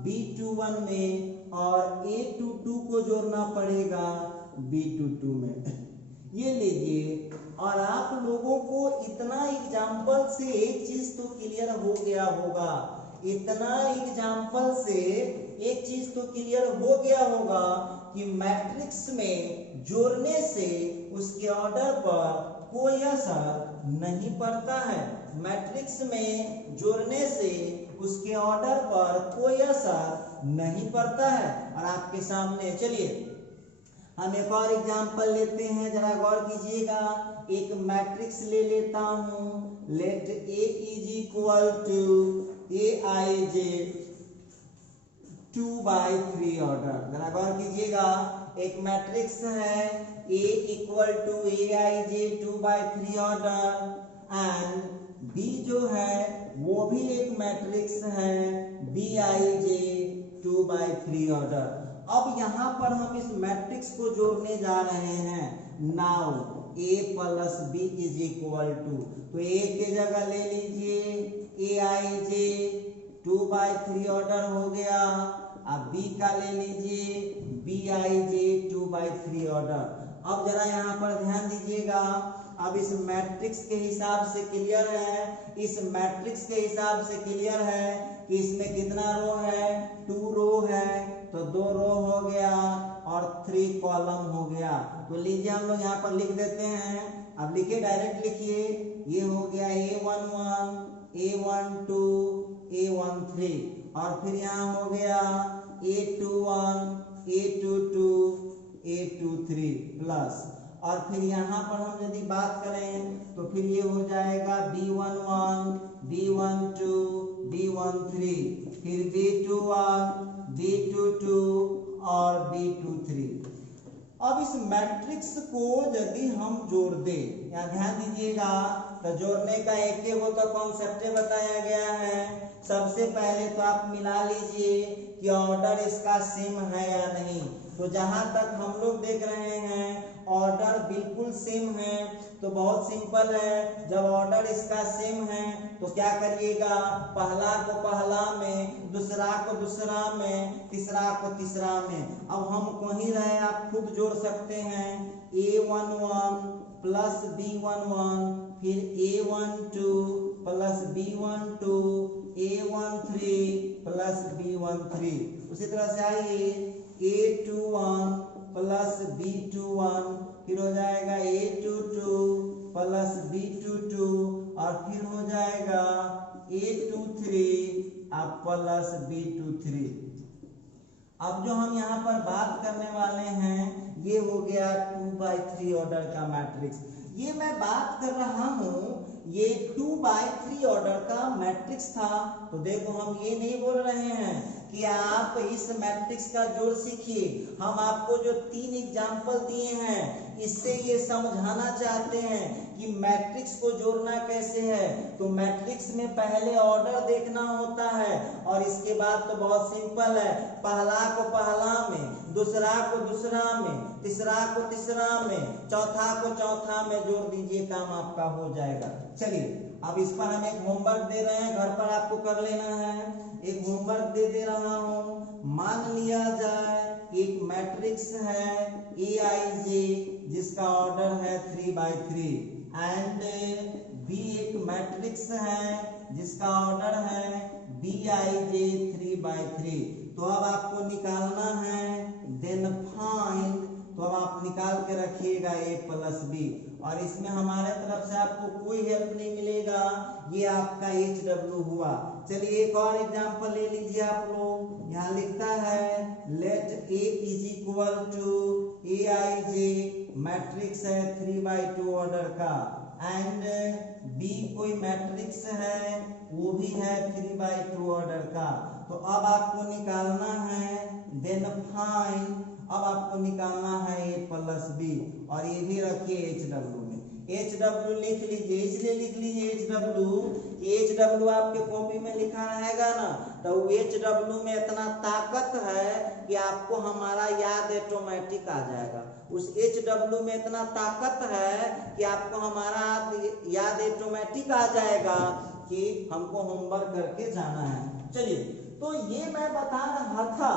B21 में, और A22 को जोड़ना पड़ेगा B22 में। ये लीजिए, और आप लोगों को इतना एग्जाम्पल से एक चीज तो क्लियर हो गया होगा, इतना एग्जाम्पल से एक चीज तो क्लियर हो गया होगा कि मैट्रिक्स में जोड़ने से उसके ऑर्डर पर कोई असर नहीं पड़ता है। मैट्रिक्स में जोड़ने से उसके ऑर्डर पर कोई असर नहीं पड़ता है। और आपके सामने चलिए हम एक और एग्जांपल लेते हैं, जरा गौर कीजिएगा। एक मैट्रिक्स ले लेता हूं, let A is equal to Aij 2/3 order. जरा गौर कीजिएगा, एक मैट्रिक्स है A equal to Aij 2/3 order and B जो है वो भी एक मैट्रिक्स है Bij 2/3 ऑर्डर। अब यहाँ पर हम इस मैट्रिक्स को जोड़ने जा रहे हैं। Now A plus B is equal to, तो A के जगह ले लीजिए Aij 2/3 ऑर्डर हो गया, अब B का ले लीजिए Bij 2/3 ऑर्डर। अब जरा यहाँ पर ध्यान दीजिएगा, अब इस मैट्रिक्स के हिसाब से क्लियर है, इस मैट्रिक्स के हिसाब से क्लियर है कि इसमें कितना रो है, 2 रो है, तो 2 रो हो गया और 3 कॉलम हो गया। तो लीजिए हम लोग यहाँ पर लिख देते हैं, अब लिखिए, डायरेक्ट लिखिए, ये हो गया A11 A12 A13 और फिर यहाँ हो गया A21 A22 A23 प्लस, और फिर यहाँ पर हम यदि बात करें तो फिर ये हो जाएगा B11 B12 B13, फिर B21 B22 और B23। अब इस मैट्रिक्स को यदि हम जोड़ दें, यहाँ ध्यान दीजिएगा, तो जोड़ने का एक वो तो कॉन्सेप्ट बताया गया है। सबसे पहले तो आप मिला लीजिए कि ऑर्डर इसका सेम है या नहीं। तो जहां तक हम लोग देख रहे हैं ऑर्डर बिल्कुल सेम है, तो बहुत सिंपल है, जब ऑर्डर इसका सेम है तो क्या करिएगा, पहला को पहला में, दूसरा को दूसरा में, तीसरा को तीसरा में। अब हम कहीं रहे आप खुद जोड़ सकते हैं, A11 प्लस B11, फिर A12 plus B12, A13 plus B13। उसी तरह से आइए A21 प्लस B21, फिर हो जाएगा A22 प्लस B22 और फिर हो जाएगा A23 प्लस B23। अब जो हम यहाँ पर बात करने वाले हैं ये हो गया 2/3 ऑर्डर का मैट्रिक्स। ये मैं बात कर रहा हूँ, ये 2/3 ऑर्डर का मैट्रिक्स था। तो देखो हम ये नहीं बोल रहे हैं कि आप इस मैट्रिक्स का जोड़ सीखिए, हम आपको जो 3 एग्जाम्पल दिए हैं इससे ये समझाना चाहते हैं कि मैट्रिक्स को जोड़ना कैसे है। तो मैट्रिक्स में पहले ऑर्डर देखना होता है और इसके बाद तो बहुत सिंपल है, पहला को पहला में, दूसरा को दूसरा में, तीसरा को तीसरा में, चौथा को चौथा में जोड़ दीजिए, काम आपका हो जाएगा। चलिए अब इस पर हम एक होमवर्क दे रहे हैं, घर पर आपको कर लेना है। एक होमवर्क दे रहा हूँ, मान लिया जाए एक मैट्रिक्स है Aij जिसका ऑर्डर है 3/3 एंड B एक मैट्रिक्स है जिसका ऑर्डर है Bij 3/3। तो अब आपको निकालना है, देन फाइंड, तो अब आप निकाल के रखिएगा A प्लस B, और इसमें हमारे तरफ से आपको कोई हेल्प नहीं मिलेगा, ये आपका HW हुआ। चलिए एक और एग्जांपल ले लीजिए आप लोग, यहाँ लिखता है let A is equal to Aij, matrix है 3/2 ऑर्डर का, एंड B कोई मैट्रिक्स है वो भी है 3/2 ऑर्डर का। तो अब आपको निकालना है, देन फाइंड, अब आपको निकालना है A प्लस B, और ये भी रखिए HW में। HW लिख लीजिए, इसलिए लिख लीजिए HW आपके कॉपी में लिखा रहेगा ना, तो HW में इतना ताकत है कि आपको हमारा याद ऑटोमेटिक आ जाएगा। उस HW में इतना ताकत है कि आपको हमारा याद ऑटोमेटिक आ जाएगा कि हमको होमवर्क करके जाना है। चलिए, तो ये मैं बता रहा था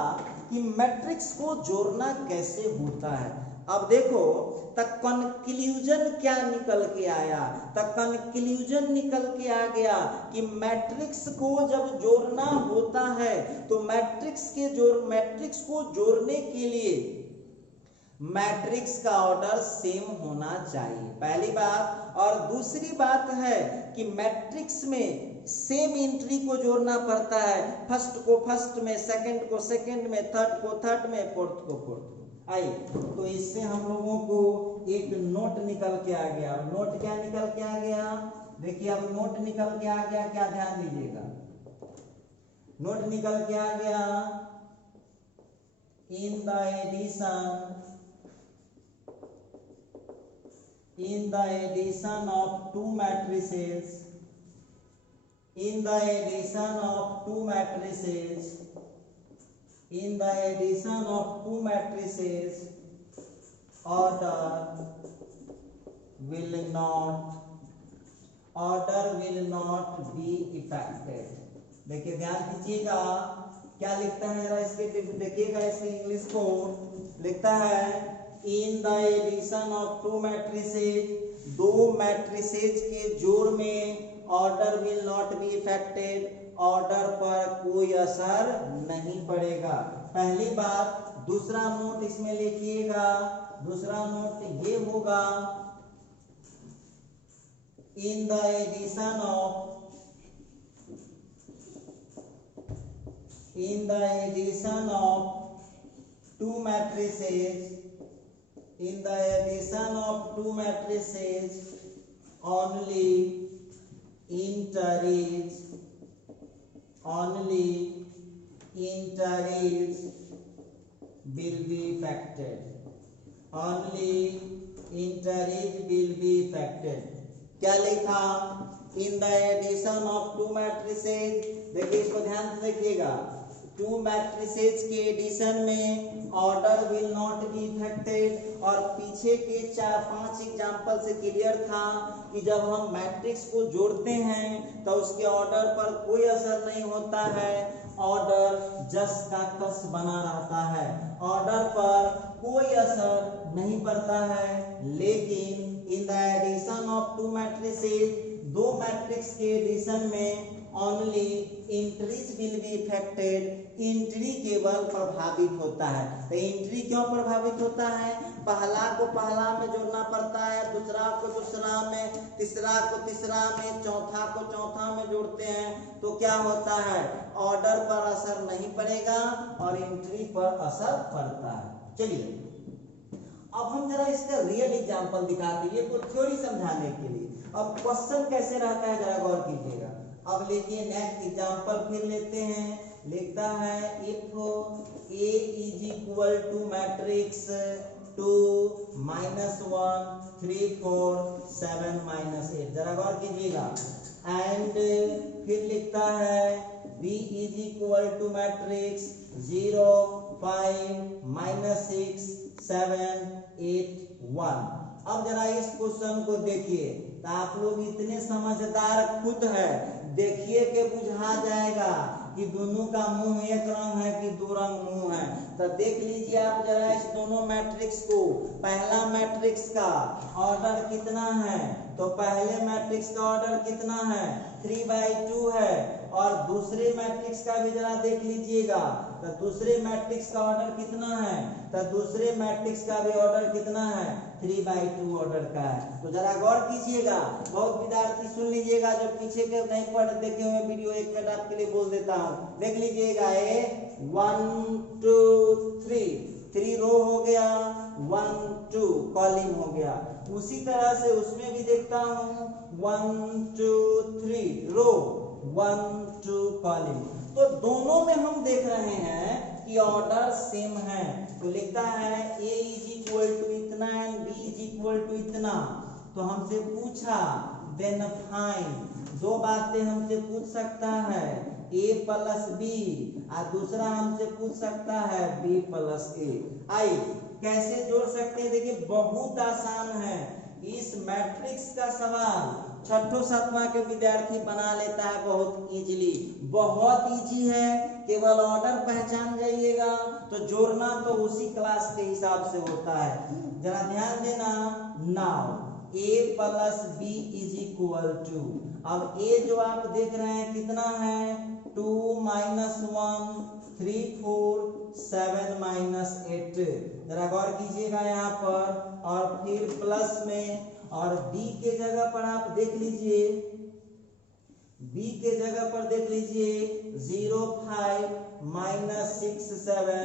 कि मैट्रिक्स को जोड़ना कैसे होता है। अब देखो तक कंक्लूजन क्या निकल के आया, तक कंक्लूजन निकल के आ गया कि मैट्रिक्स को जब जोड़ना होता है तो मैट्रिक्स को जोड़ने के लिए मैट्रिक्स का ऑर्डर सेम होना चाहिए, पहली बात। और दूसरी बात है कि मैट्रिक्स में सेम एंट्री को जोड़ना पड़ता है, फर्स्ट को फर्स्ट में, सेकंड को सेकंड में, थर्ड को थर्ड में, फोर्थ को फोर्थ में। आइए, तो इससे हम लोगों को एक नोट निकल के आ गया। नोट क्या निकल के आ गया, देखिए अब नोट निकल के आ गया, क्या ध्यान दीजिएगा। नोट निकल के आ गया in the addition of two matrices, in the addition of two matrices, order will not be affected. देखिए ध्यान दीजिएगा क्या लिखता है, जरा इसके देखिएगा, इसकी इंग्लिश को लिखता है in the addition of two matrices, दो मैट्रिसेज के जोड़ में order will not be affected, order पर कोई असर नहीं पड़ेगा। पहली बात। दूसरा नोट इसमें लिखिएगा, दूसरा नोट ये होगा in the addition of two matrices, only interies will be affected, क्या लिखा? In the addition of two matrices. देखिए इसको ध्यान से देखिएगा, टू मैट्रिसेज के एडिशन में order will not be affected, और पीछे के 4-5 एग्जाम्पल से क्लियर था कि जब हम मैट्रिक्स को जोड़ते हैं तो उसके ऑर्डर पर कोई असर नहीं होता है, ऑर्डर जस का तस बना रहता है, ऑर्डर पर कोई असर नहीं पड़ता है। लेकिन in the addition of two matrices, दो मैट्रिक्स के एडिशन में only entries will be affected, entry केवल प्रभावित होता है। तो इंट्री क्यों प्रभावित होता है? पहला को पहला में जोड़ना पड़ता है, दूसरा को दूसरा में, तीसरा को तीसरा में, चौथा को चौथा में जोड़ते हैं, तो क्या होता है? ऑर्डर पर असर नहीं पड़ेगा और इंट्री पर असर पड़ता है। चलिए अब हम जरा इसका रियल एग्जांपल दिखाते हैं, तो थ्योरी समझाने के लिए। अब क्वेश्चन कैसे रहता है जरा गौर कीजिएगा। अब देखिए नेक्स्ट एग्जांपल फिर लेते हैं, लिखता है if A is equal to matrix 2 -1 3 4 7 -8, जरा गौर कीजिएगा। एंड फिर लिखता है B is equal to matrix 0 5 -6 7 8 1। अब जरा इस क्वेश्चन को देखिए, तो आप लोग इतने समझदार खुद है, देखिए के बुझा जाएगा कि दोनों का मुंह एक रंग है कि दो रंग मुंह है। तो देख लीजिए आप जरा इस दोनों मैट्रिक्स को। पहला मैट्रिक्स का ऑर्डर कितना है? तो पहले मैट्रिक्स का ऑर्डर कितना है? 3/2 है। और दूसरे मैट्रिक्स का भी जरा देख लीजिएगा, तो दूसरे मैट्रिक्स का ऑर्डर कितना है? तो दूसरे मैट्रिक्स का भी ऑर्डर कितना है? 3/2 ऑर्डर का है। तो जरा गौर कीजिएगा, बहुत विद्यार्थी सुन लीजिएगा, जो पीछे के नहीं पढ़ देखे हुए वीडियो एक मिनट आपके लिए बोल देता हूँ, देख लीजिएगा। 1 2 3 रो हो गया, 1 2 कॉलम हो गया। उसी तरह से उसमें भी देखता हूँ 1 2 3 रो 1 2 कॉलम। तो दोनों में हम देख रहे हैं कि ऑर्डर सेम है। तो लिखता है A is equal to इतना and B is equal to इतना। तो हमसे पूछा देन फाइंड, दो बातें हमसे पूछ सकता है A + B, और दूसरा हमसे पूछ सकता है B + A। आइए कैसे जोड़ सकते हैं, देखिए बहुत आसान है। इस मैट्रिक्स का सवाल छठों सातवां के विद्यार्थी बना लेता है बहुत इजीली, बहुत इजी है। केवल ऑर्डर पहचान जाइएगा तो जोड़ना तो उसी क्लास के हिसाब से होता है। जरा ध्यान देना। नाउ A + B = अब A जो आप देख रहे हैं कितना है? 2 - 1 3 4 7 -8। जरा गौर कीजिएगा यहाँ पर, और फिर प्लस में, और B के जगह पर आप देख लीजिए, B के जगह पर देख लीजिए 0 5 -6 7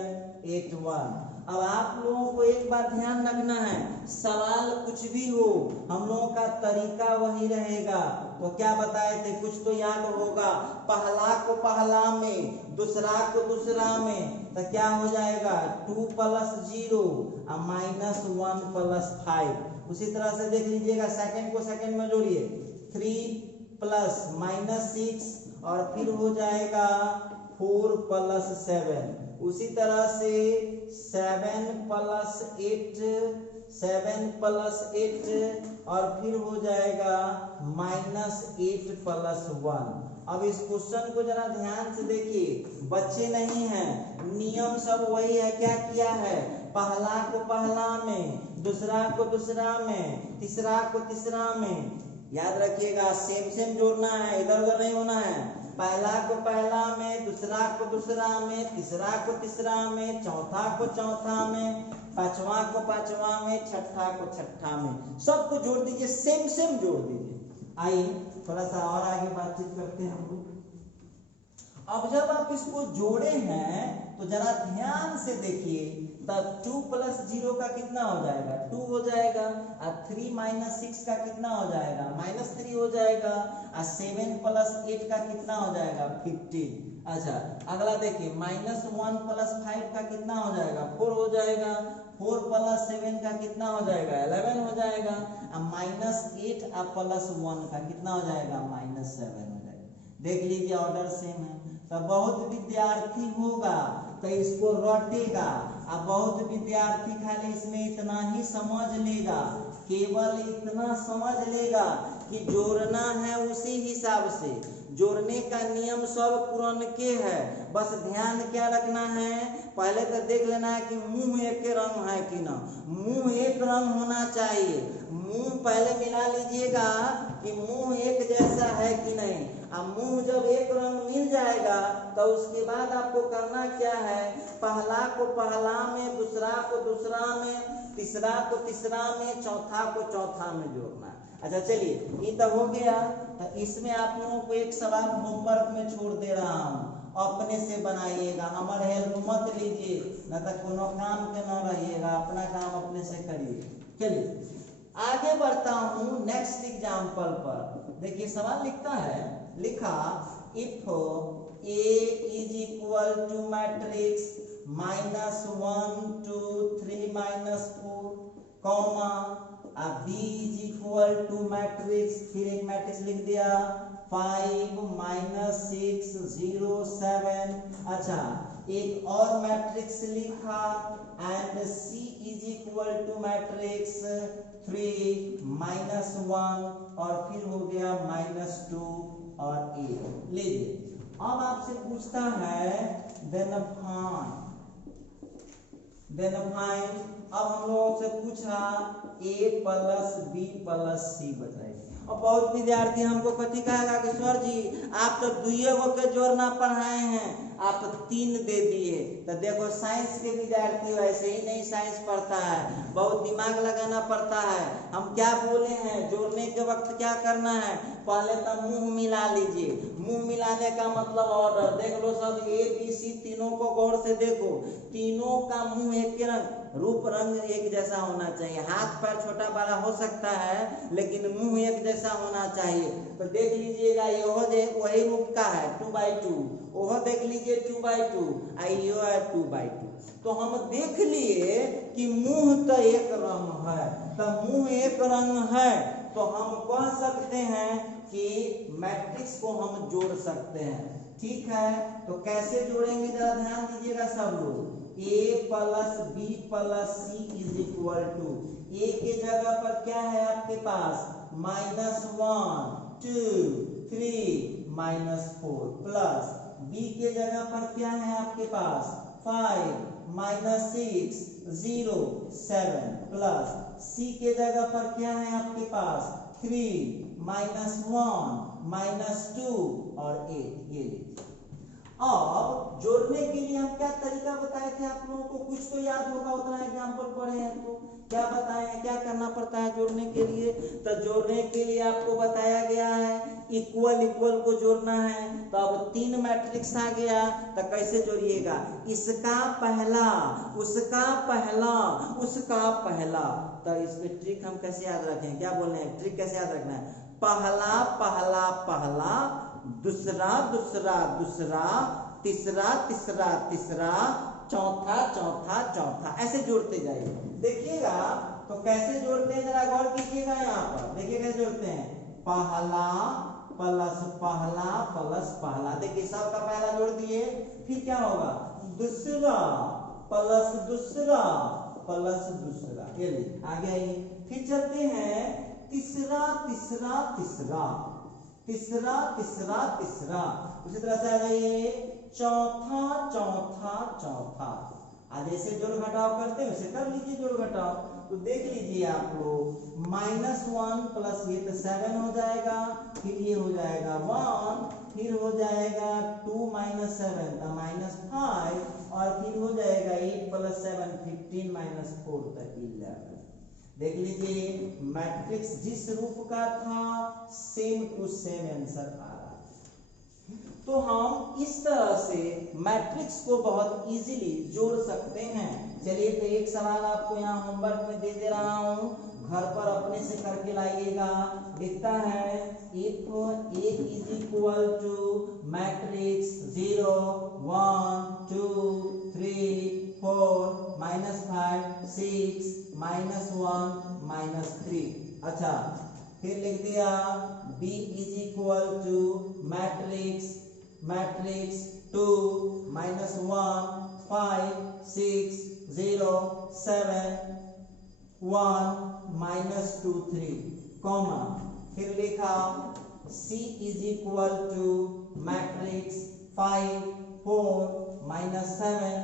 8 1। अब आप लोगों को एक बात ध्यान रखना है, सवाल कुछ भी हो हम लोगों का तरीका वही रहेगा। तो क्या बताए थे, कुछ तो याद होगा, पहला को पहला में, दूसरा को दूसरा में, तो क्या हो जाएगा 2 + 0 और -1 + 5। उसी तरह से देख लीजिएगा, सेकंड को सेकंड में जोड़िए, 3 + -6 और फिर हो जाएगा 4 + 7। उसी तरह से 7 + 8 और फिर हो जाएगा -8 + 1। अब इस क्वेश्चन को जरा ध्यान से देखिए, बच्चे नहीं हैं, नियम सब वही है। क्या किया है, पहला को पहला में, दूसरा को दूसरा में, तीसरा को तीसरा में। याद रखिएगा, सेम सेम जोड़ना है, इधर उधर नहीं होना है। पहला को पहला में, दूसरा को दूसरा में, तीसरा को तीसरा में, चौथा को चौथा में, पांचवा को पांचवा में, छठा को छठा में, सबको जोड़ दीजिए, सेम सेम जोड़ दीजिए। आइए थोड़ा सा और आगे बातचीत करते हैं हम लोग। अब जब आप इसको जोड़े हैं तो जरा ध्यान से देखिए, तब 2 + 0 का कितना हो जाएगा, 2 हो जाएगा, और 3 - 6 का कितना हो जाएगा, -3 हो जाएगा, और 7 + 8 का कितना हो जाएगा, 15। अच्छा अगला देखिए, -1 + 5 का कितना हो जाएगा, 4 हो जाएगा, 4 + 7 का कितना हो जाएगा, 11 हो जाएगा, और -8 + 1 का कितना हो जाएगा, -7 हो जाएगा। देख लीजिए ऑर्डर सेम है। तो बहुत विद्यार्थी होगा तो इसको रटेगा, अब बहुत विद्यार्थी खाली इसमें इतना ही समझ लेगा, केवल इतना समझ लेगा कि जोड़ना है, उसी हिसाब से जोड़ने का नियम सब पुराने है। बस ध्यान क्या रखना है, पहले तो देख लेना है कि मुंह एक रंग है कि ना, मुंह एक रंग होना चाहिए। मुंह पहले मिला लीजिएगा कि मुंह एक जैसा है कि नहीं। अब मुंह जब एक रंग मिल जाएगा तो उसके बाद आपको करना क्या है, पहला को पहला में, दूसरा को दूसरा में, तीसरा को तीसरा में, चौथा को चौथा में जोड़ना है। अच्छा चलिए ये तो हो गया। तो इसमें आप लोगों को एक सवाल होमवर्क में छोड़ दे रहा हूँ, अपने से बनाइएगा, हमारे हेल्प मत लीजिए, न तो कोनो काम के न रहिएगा, अपना काम अपने से करिए। चलिए आगे बढ़ता हूँ नेक्स्ट एग्जाम्पल पर। देखिए सवाल लिखा if A = matrix -1 2 3 -4 comma, B = matrix, फिर एक मैट्रिक्स लिख दिया 5 -6 0 7। अच्छा एक और मैट्रिक्स लिखा एंड C = मैट्रिक्स 3 -1 और फिर हो गया -2 और 8। लीजिए अब आपसे पूछता है देन फाइंड। अब हम लोगों से पूछा A + B + C बताइए। और बहुत विद्यार्थी हमको कथी कहेगा कि सर जी आप तो 2 के जोड़ना पढ़ाए हैं, आप 3 दे दिए। तो देखो साइंस के विद्यार्थी वैसे ही नहीं साइंस पढ़ता है, बहुत दिमाग लगाना पड़ता है। हम क्या बोले हैं, जोड़ने के वक्त क्या करना है, पहले तो मुंह मिला लीजिए। मुंह मिलाने का मतलब ऑर्डर देख लो, सब A B C तीनों को गौर से देखो, तीनों का मुंह एक रंग, रूप रंग एक जैसा होना चाहिए। हाथ पैर छोटा बड़ा हो सकता है लेकिन मुंह एक जैसा होना चाहिए। तो देख लीजिएगा यह वही रूप का है 2/2, वह देख लीजिए 2/2, यो है 2/2। तो हम देख लिए कि मुंह तो एक रंग है, तो मुंह एक रंग है तो हम कह सकते हैं कि मैट्रिक्स को हम जोड़ सकते हैं। ठीक है, तो कैसे जोड़ेंगे जरा ध्यान दीजिएगा सब लोग। A + B + C = A के जगह पर क्या है आपके पास, -1 2 3 -4 प्लस B के जगह पर क्या है आपके पास 5 -6 0 7 प्लस C के जगह पर क्या है आपके पास 3 -1 -2 और 8। ये लीजिए अब जोड़ने के लिए हम क्या तरीका बताए थे आप लोगों को, कुछ तो याद होगा, उतना एग्जाम्पल पढ़े हैं तो क्या बताए हैं, क्या करना पड़ता है जोड़ने के लिए। तो जोड़ने के लिए आपको बताया गया है इक्वल इक्वल को जोड़ना है। तो अब 3 मैट्रिक्स आ गया, तो कैसे जोड़िएगा, इसका पहला, उसका पहला, उसका पहला। तो इसमें ट्रिक हम कैसे याद रखें, क्या बोल रहे हैं, ट्रिक कैसे याद रखना है, पहला पहला पहला, दूसरा दूसरा दूसरा, तीसरा तीसरा तीसरा, चौथा चौथा चौथा, ऐसे जोड़ते जाइए। देखिएगा तो कैसे जोड़ते हैं, जरा गौर कीजिएगा यहाँ पर, देखिए कैसे जोड़ते हैं, पहला प्लस पहला प्लस पहला, देखिए सबका पहला जोड़ दिए, फिर क्या होगा, दूसरा प्लस दूसरा प्लस दूसरा, ये आ गया ये। फिर चलते हैं तीसरा तीसरा तीसरा, तीसरा तीसरा तीसरा, उसी तरह से आ जाइए चौथा चौथा चौथा। आज ऐसे जोड़ घटाव करते हैं वैसे कर लीजिए जोड़ घटाव। तो देख लीजिए आप लोग, -1 प्लस ये तो 7 हो जाएगा, फिर ये हो जाएगा 1, फिर हो जाएगा 2 - 7 तो -5, और फिर हो जाएगा 8 + 7 15 - 4 तो 11। देख लीजिए मैट्रिक्स जिस रूप का था सेम टू सेम आंसर आ रहा है। तो हम इस तरह से मैट्रिक्स को बहुत इजीली जोड़ सकते हैं। चलिए तो एक सवाल आपको यहाँ होमवर्क में दे रहा हूँ, घर पर अपने से करके लाइएगा। लिखता है if A is equal to matrix 0 1 2 3 4 -5 6 -1 -3। अच्छा फिर लिख दिया B is equal to matrix 2 -1 5 6 0 7 1 -2 3 comma, फिर लिखा C is equal to matrix 5 4 -7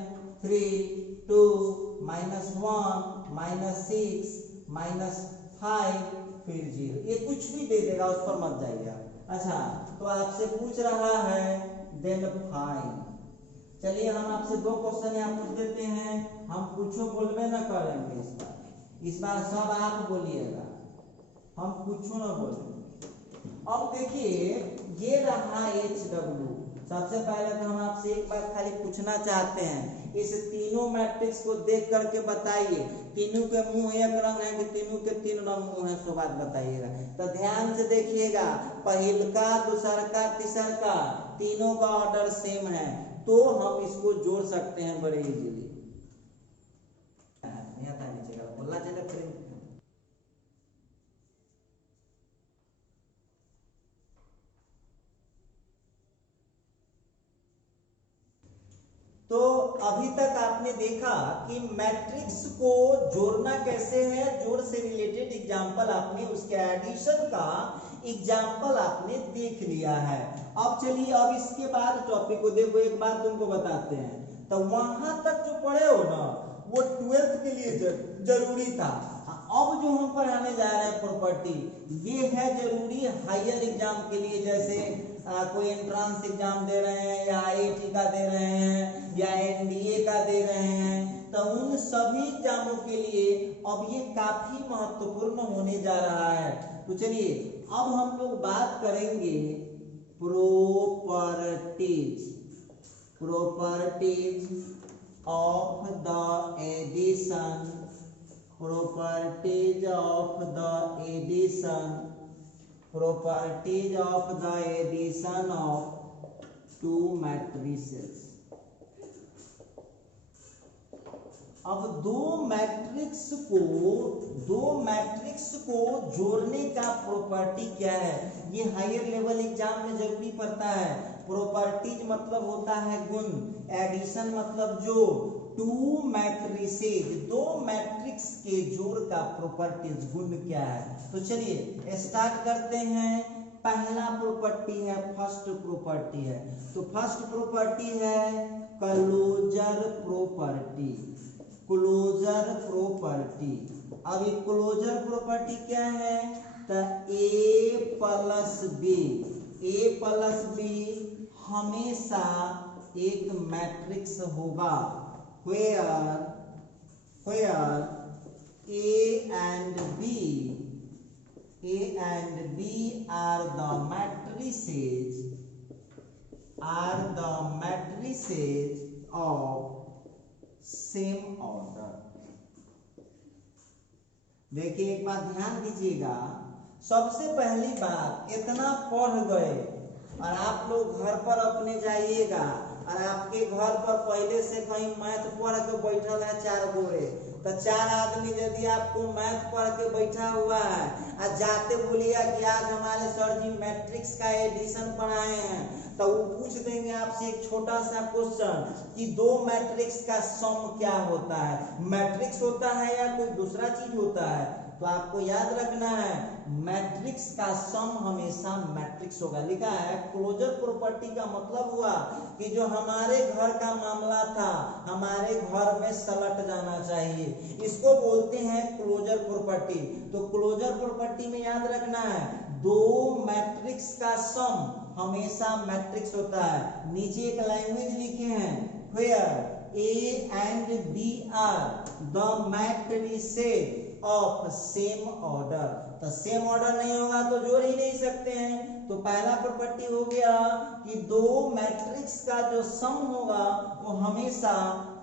3 2 -1 -6 -5 फिर 0, ये कुछ भी दे देगा उस पर मत जाइएगा। अच्छा तो आपसे पूछ रहा है देन फाइंड। चलिए हम आपसे 2 क्वेश्चन यहाँ पूछ देते हैं, हम कुछो बोलबे ना करेंगे इस बार सब आप बोलिएगा, हम कुछो ना बोलेंगे। अब देखिए ये रहा HW। सबसे पहले तो हम आपसे एक बात खाली पूछना चाहते हैं, इस तीनों मैट्रिक्स को देख करके बताइए, तीनों के मुंह एक रंग है कि तीनों के 3 रंग मुंह है, सो बात बताइएगा। तो ध्यान से देखिएगा, पहिलका दूसरका तीसरका तीनों का ऑर्डर सेम है, तो हम इसको जोड़ सकते हैं बड़े इजीली। बोलना चाहिए फिर तो अभी तक आपने देखा कि मैट्रिक्स को जोड़ना कैसे है, जोड़ से रिलेटेड एग्जांपल आपने, उसके एडिशन का एग्जांपल आपने देख लिया है। अब चलिए अब इसके बाद टॉपिक को देखो, एक बात तुमको बताते हैं। तो वहां तक जो पढ़े हो ना वो 12th के लिए जरूरी था। अब जो हम पढ़ाने जा रहे हैं प्रॉपर्टी, ये है जरूरी हायर एग्जाम के लिए, जैसे कोई एंट्रेंस एग्जाम दे रहे हैं या IIT का दे रहे हैं या NDA का दे रहे हैं, तो उन सभी एग्जामों के लिए अब ये काफी महत्वपूर्ण होने जा रहा है। तो चलिए अब हम लोग बात करेंगे properties of the addition, properties of the addition of two matrices। अब दो मैट्रिक्स को जोड़ने का प्रॉपर्टी क्या है, ये हायर लेवल एग्जाम में जरूरी पड़ता है। प्रॉपर्टीज मतलब होता है गुण, एडिशन मतलब जोड़। टू मैट्रिसेज, दो मैट्रिक्स के जोड़ का प्रॉपर्टीज गुण क्या है। तो चलिए स्टार्ट करते हैं। पहला प्रॉपर्टी है, फर्स्ट प्रॉपर्टी है। तो फर्स्ट प्रॉपर्टी है क्लोजर प्रॉपर्टी। अब ये क्लोजर प्रॉपर्टी क्या है, तो A प्लस बी हमेशा एक मैट्रिक्स होगा where A and B are the matrices of same order। देखिए एक बात ध्यान दीजिएगा, सबसे पहली बात इतना पढ़ गए और आप लोग घर पर अपने जाइएगा और आपके घर पर पहले से कहीं मैथ पढ़ के बैठल है 4 गोरे, तो 4 आदमी यदि आपको मैथ पढ़ के बैठा हुआ है और जाते बोलिएगा कि आज हमारे सर जी मैट्रिक्स का एडिशन पढ़ाए हैं, तो वो पूछ देंगे आपसे एक छोटा सा क्वेश्चन कि 2 मैट्रिक्स का सम क्या होता है, मैट्रिक्स होता है या कोई दूसरा चीज होता है। तो आपको याद रखना है मैट्रिक्स का सम हमेशा मैट्रिक्स होगा। लिखा है क्लोजर प्रॉपर्टी का मतलब हुआ कि जो हमारे घर का मामला था हमारे घर में सलट जाना चाहिए, इसको बोलते हैं क्लोजर प्रॉपर्टी। तो क्लोजर प्रॉपर्टी में याद रखना है 2 मैट्रिक्स का सम हमेशा मैट्रिक्स होता है। नीचे एक लैंग्वेज लिखे हैं where A and B are the matrices of same order। तो सेम ऑर्डर नहीं होगा तो जोड़ ही नहीं सकते हैं। तो पहला प्रॉपर्टी हो गया कि 2 मैट्रिक्स का जो सम होगा वो हमेशा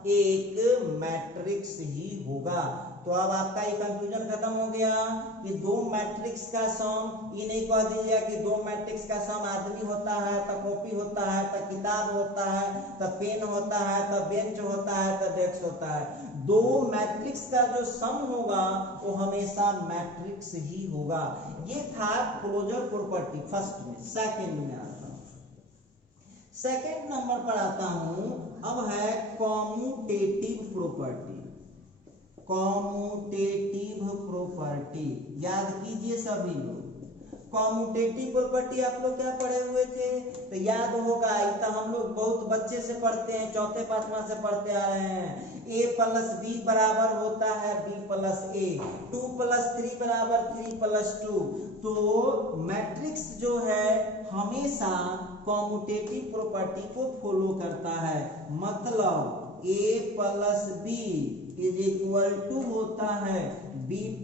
एक मैट्रिक्स ही होगा। तो अब आपका ये कंफ्यूजन खत्म हो गया कि 2 मैट्रिक्स का सम, ये नहीं कह दीजिए कि 2 मैट्रिक्स का सम आदमी होता है तो कॉपी होता है तो किताब होता है तो पेन होता है तो बेंच होता है तो डेस्क होता है। 2 मैट्रिक्स का जो सम होगा वो हमेशा मैट्रिक्स ही होगा। ये था क्लोजर प्रॉपर्टी फर्स्ट में। सेकंड में आता हूं, सेकंड नंबर पर आता हूं। अब है कॉम्यूटेटिव प्रॉपर्टी। कॉम्यूटेटिव प्रॉपर्टी याद कीजिए सभी लोग। कॉम्यूटेटिव प्रॉपर्टी आप लोग क्या पढ़े हुए थे तो याद होगा, इतना हम लोग बहुत बच्चे से पढ़ते हैं, 4th 5वां से पढ़ते आ रहे हैं। A + B बराबर होता है B + A, 2 + 3 बराबर 3 + 2। तो मैट्रिक्स जो है हमेशा कॉम्यूटेटिव प्रॉपर्टी को फॉलो करता है। मतलब A + B = होता है B +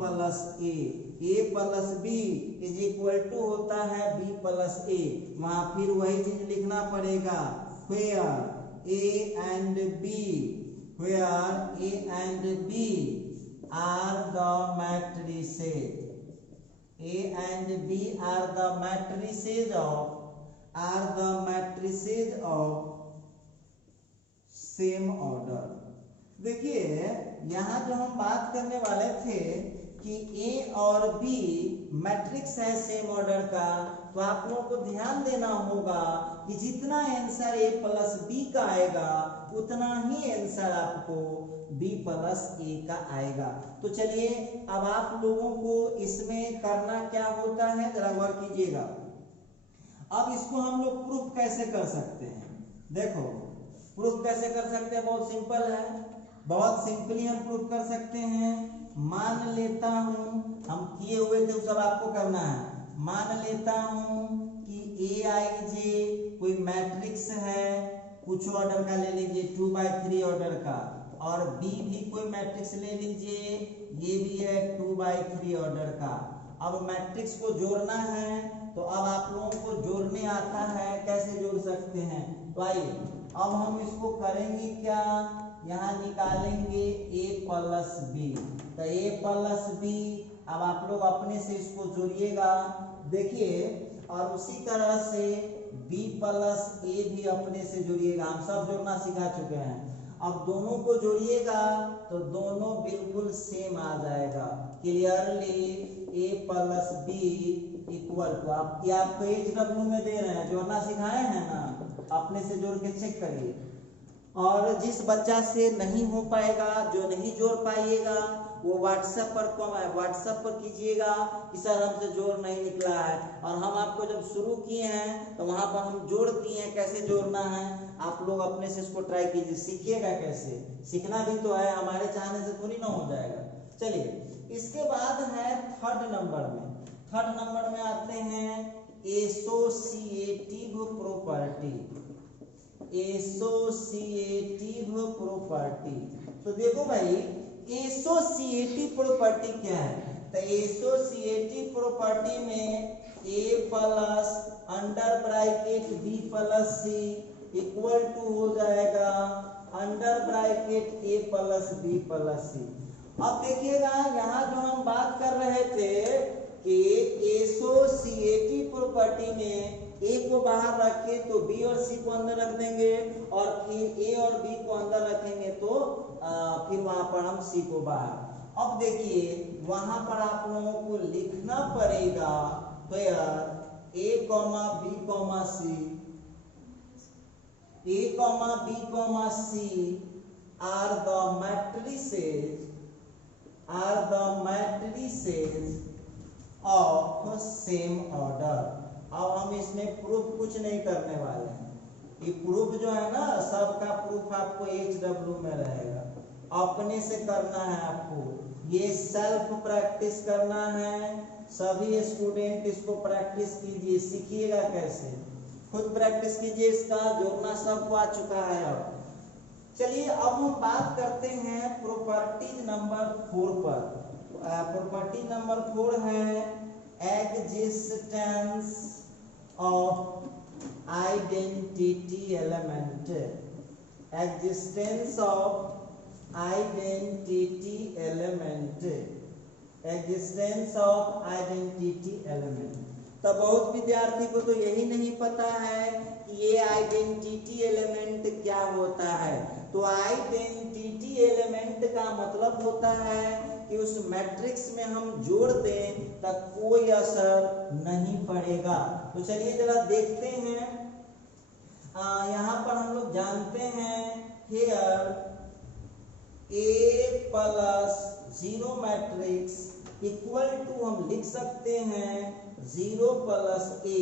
A, A + B = होता है B + A। वहां फिर वही चीज लिखना पड़ेगा where A and B are the matrices। A and B are the matrices of same order। देखिए यहाँ जो हम बात करने वाले थे कि A और B मैट्रिक्स है सेम ऑर्डर का, तो आप लोगों को ध्यान देना होगा कि जितना आंसर A + B का आएगा उतना ही आंसर आपको B + A का आएगा। तो चलिए अब आप लोगों को इसमें करना क्या होता है जरा गौर कीजिएगा। अब इसको हम लोग प्रूफ कैसे कर सकते हैं, देखो प्रूफ कैसे कर सकते हैं, बहुत सिंपल है, बहुत सिंपली हम प्रूफ कर सकते हैं। मान लेता हूं हम किए हुए थे वो सब आपको करना है। मान लेता हूं कि Aij कोई मैट्रिक्स है, कुछ ऑर्डर का ले लीजिए 2/3 ऑर्डर का, और B भी कोई मैट्रिक्स ले लीजिए, ये भी है 2/3 ऑर्डर का। अब मैट्रिक्स को जोड़ना है, तो अब आप लोगों को जोड़ने आता है, कैसे जोड़ सकते हैं। तो आइए अब हम इसको करेंगे क्या, यहाँ निकालेंगे A + B। तो A + B अब आप लोग अपने से इसको जोड़िएगा, देखिए, और उसी तरह से B + A भी अपने से जोड़िएगा। हम सब जोड़ना सिखा चुके हैं। अब दोनों को जोड़िएगा तो दोनों बिल्कुल सेम आ जाएगा। क्लियरली A + B = आप HW में दे रहे हैं, जोड़ना सिखाए हैं ना, अपने से जोड़ के चेक करिए। और जिस बच्चा से नहीं हो पाएगा, जो नहीं जोड़ पाइएगा, वो व्हाट्सएप पर कीजिएगा कि सर हमसे जोड़ नहीं निकला है। और हम आपको जब शुरू किए हैं तो वहां पर हम जोड़ दिए हैं, कैसे जोड़ना है आप लोग अपने से इसको ट्राई कीजिए, सीखिएगा कैसे। सीखना भी तो है, हमारे चाहने से थोड़ी ना हो जाएगा। चलिए इसके बाद है थर्ड नंबर में आते हैं एसोसिएटिव प्रॉपर्टी। Associative property. तो देखो भाई एसोसिएटिव प्रॉपर्टी क्या है, तो एसोसिएटिव प्रॉपर्टी में A plus under bracket B plus C equal to हो जाएगा under bracket A plus B plus C. अब देखिएगा यहाँ जो हम बात कर रहे थे कि एसोसिएटिव प्रॉपर्टी में ए को बाहर रखे तो बी और सी को अंदर रख देंगे और फिर ए और बी को अंदर रखेंगे तो फिर वहां पर हम सी को बाहर। अब देखिए वहां पर आप लोगों को लिखना पड़ेगा तो यार A comma B comma C, A comma B comma C are the matrices of same order. अब हम इसमें प्रूफ कुछ नहीं करने वाले हैं, ये प्रूफ जो है ना सबका प्रूफ आपको HW में रहेगा, अपने से करना है आपको, ये सेल्फ प्रैक्टिस करना है। सभी स्टूडेंट इसको प्रैक्टिस कीजिए, सीखिएगा कैसे, खुद प्रैक्टिस कीजिए, इसका जोड़ना सबको आ चुका है। अब चलिए अब हम बात करते हैं प्रॉपर्टीज नंबर 4 पर। प्रॉपर्टी नंबर 4 है existence of identity element. Existence of identity element, existence of identity element. तो बहुत विद्यार्थी को तो यही नहीं पता है कि ये आइडेंटिटी एलिमेंट क्या होता है। तो आइडेंटिटी एलिमेंट का मतलब होता है कि उस मैट्रिक्स में हम जोड़ दें तब कोई असर नहीं पड़ेगा। तो चलिए जरा देखते हैं, यहाँ पर हम लोग जानते हैं here A plus 0 matrix equal to हम लिख सकते हैं 0 plus A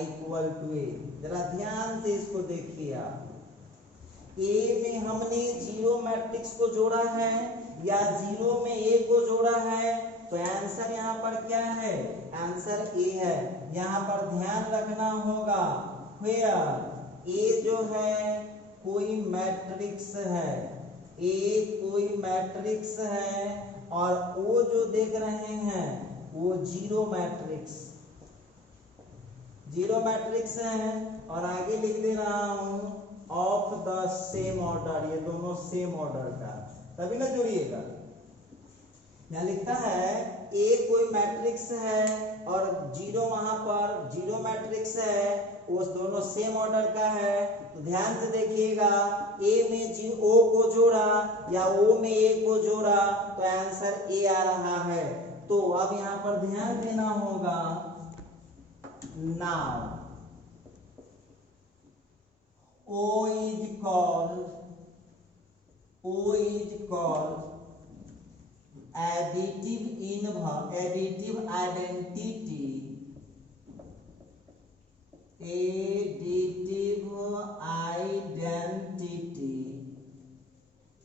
equal to A. जरा ध्यान से इसको देखिए आप, ए में हमने 0 मैट्रिक्स को जोड़ा है या 0 में ए को जोड़ा है, तो आंसर यहाँ पर क्या है, आंसर ए है। यहाँ पर ध्यान रखना होगा वेयर ए जो है कोई मैट्रिक्स है, ए कोई मैट्रिक्स है और वो जो देख रहे हैं वो 0 मैट्रिक्स है। और आगे लिख दे रहा हूं ऑफ द सेम ऑर्डर, ये दोनों सेम ऑर्डर का, तभी ना जोड़िएगा। यहाँ लिखता है ए कोई मैट्रिक्स है और 0 वहां पर 0 मैट्रिक्स है, वो दोनों सेम ऑर्डर का है। तो ध्यान से देखिएगा, ए में ओ को जोड़ा या ओ में ए को जोड़ा तो आंसर ए आ रहा है। तो अब यहाँ पर ध्यान देना होगा, now O is called additive identity,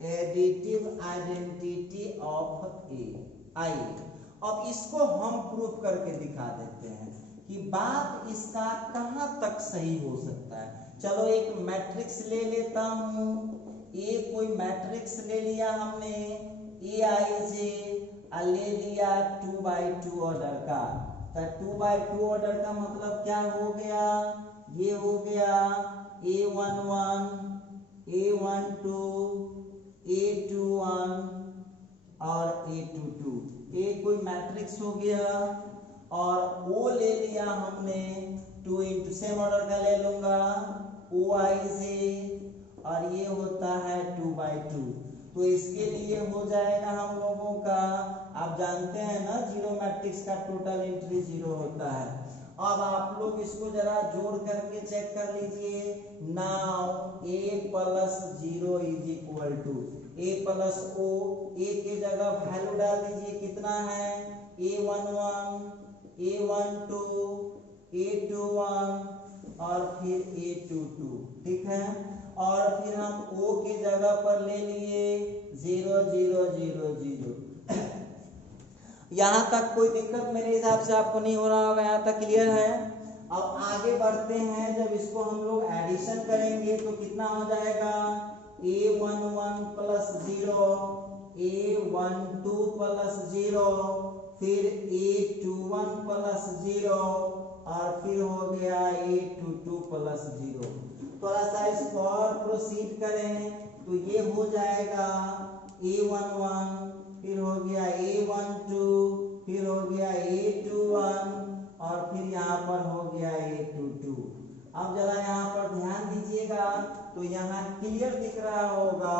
additive identity of I। अब इसको हम प्रूफ करके दिखा देते हैं कि बात इसका कहां तक सही हो सकता है। चलो एक मैट्रिक्स ले लेता हूं, ए कोई मैट्रिक्स ले लिया हमने, ए आई जे ले लिया 2x2 ऑर्डर का। तो 2x2 ऑर्डर का मतलब क्या हो गया, ये हो गया A11 A12 A21 और A22, ए कोई मैट्रिक्स हो गया। और ओ ले लिया हमने 2 इंटू सेम ऑर्डर का ले लूंगा ओ आई जे और ये होता है 2x2। तो इसके लिए हो जाएगा हम लोगों का, आप जानते हैं ना 0 मैट्रिक्स का टोटल एंट्री 0 होता है। अब आप लोग इसको जरा जोड़ करके चेक कर लीजिए। Now a plus 0 is equal to a plus o, a के जगह वैल्यू डाल दीजिए कितना है a11 a12 a21 और फिर a22, ठीक है। और फिर हम o के जगह पर ले लिए 0 0 0 0। यहाँ तक कोई दिक्कत मेरे हिसाब से आपको नहीं हो रहा होगा, यहाँ तक क्लियर है। अब आगे बढ़ते हैं, जब इसको हम लोग एडिशन करेंगे तो कितना हो जाएगा, a11 प्लस 0, a12 प्लस 0, फिर a21 प्लस 0 और फिर हो गया a22 प्लस 0। थोड़ा सा इसको और प्रोसीड करें तो ये हो जाएगा a11, फिर हो गया a12, फिर हो गया a21 और फिर यहाँ पर हो गया a22। अब जरा यहाँ पर ध्यान दीजिएगा तो यहाँ क्लियर दिख रहा होगा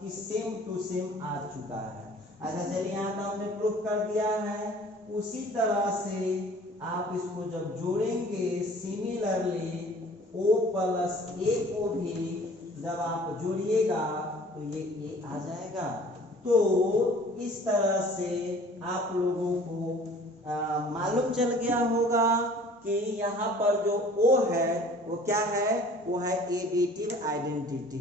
कि सेम टू सेम आ चुका है। अच्छा चलिए, यहाँ तो हमने प्रूफ कर दिया है। उसी तरह से आप इसको जब जोड़ेंगे सिमिलरली O प्लस A को भी जब आप जोड़िएगा तो ये A आ जाएगा। तो इस तरह से आप लोगों को मालूम चल गया होगा कि यहाँ पर जो O है वो क्या है, वो है एडिटिव आइडेंटिटी।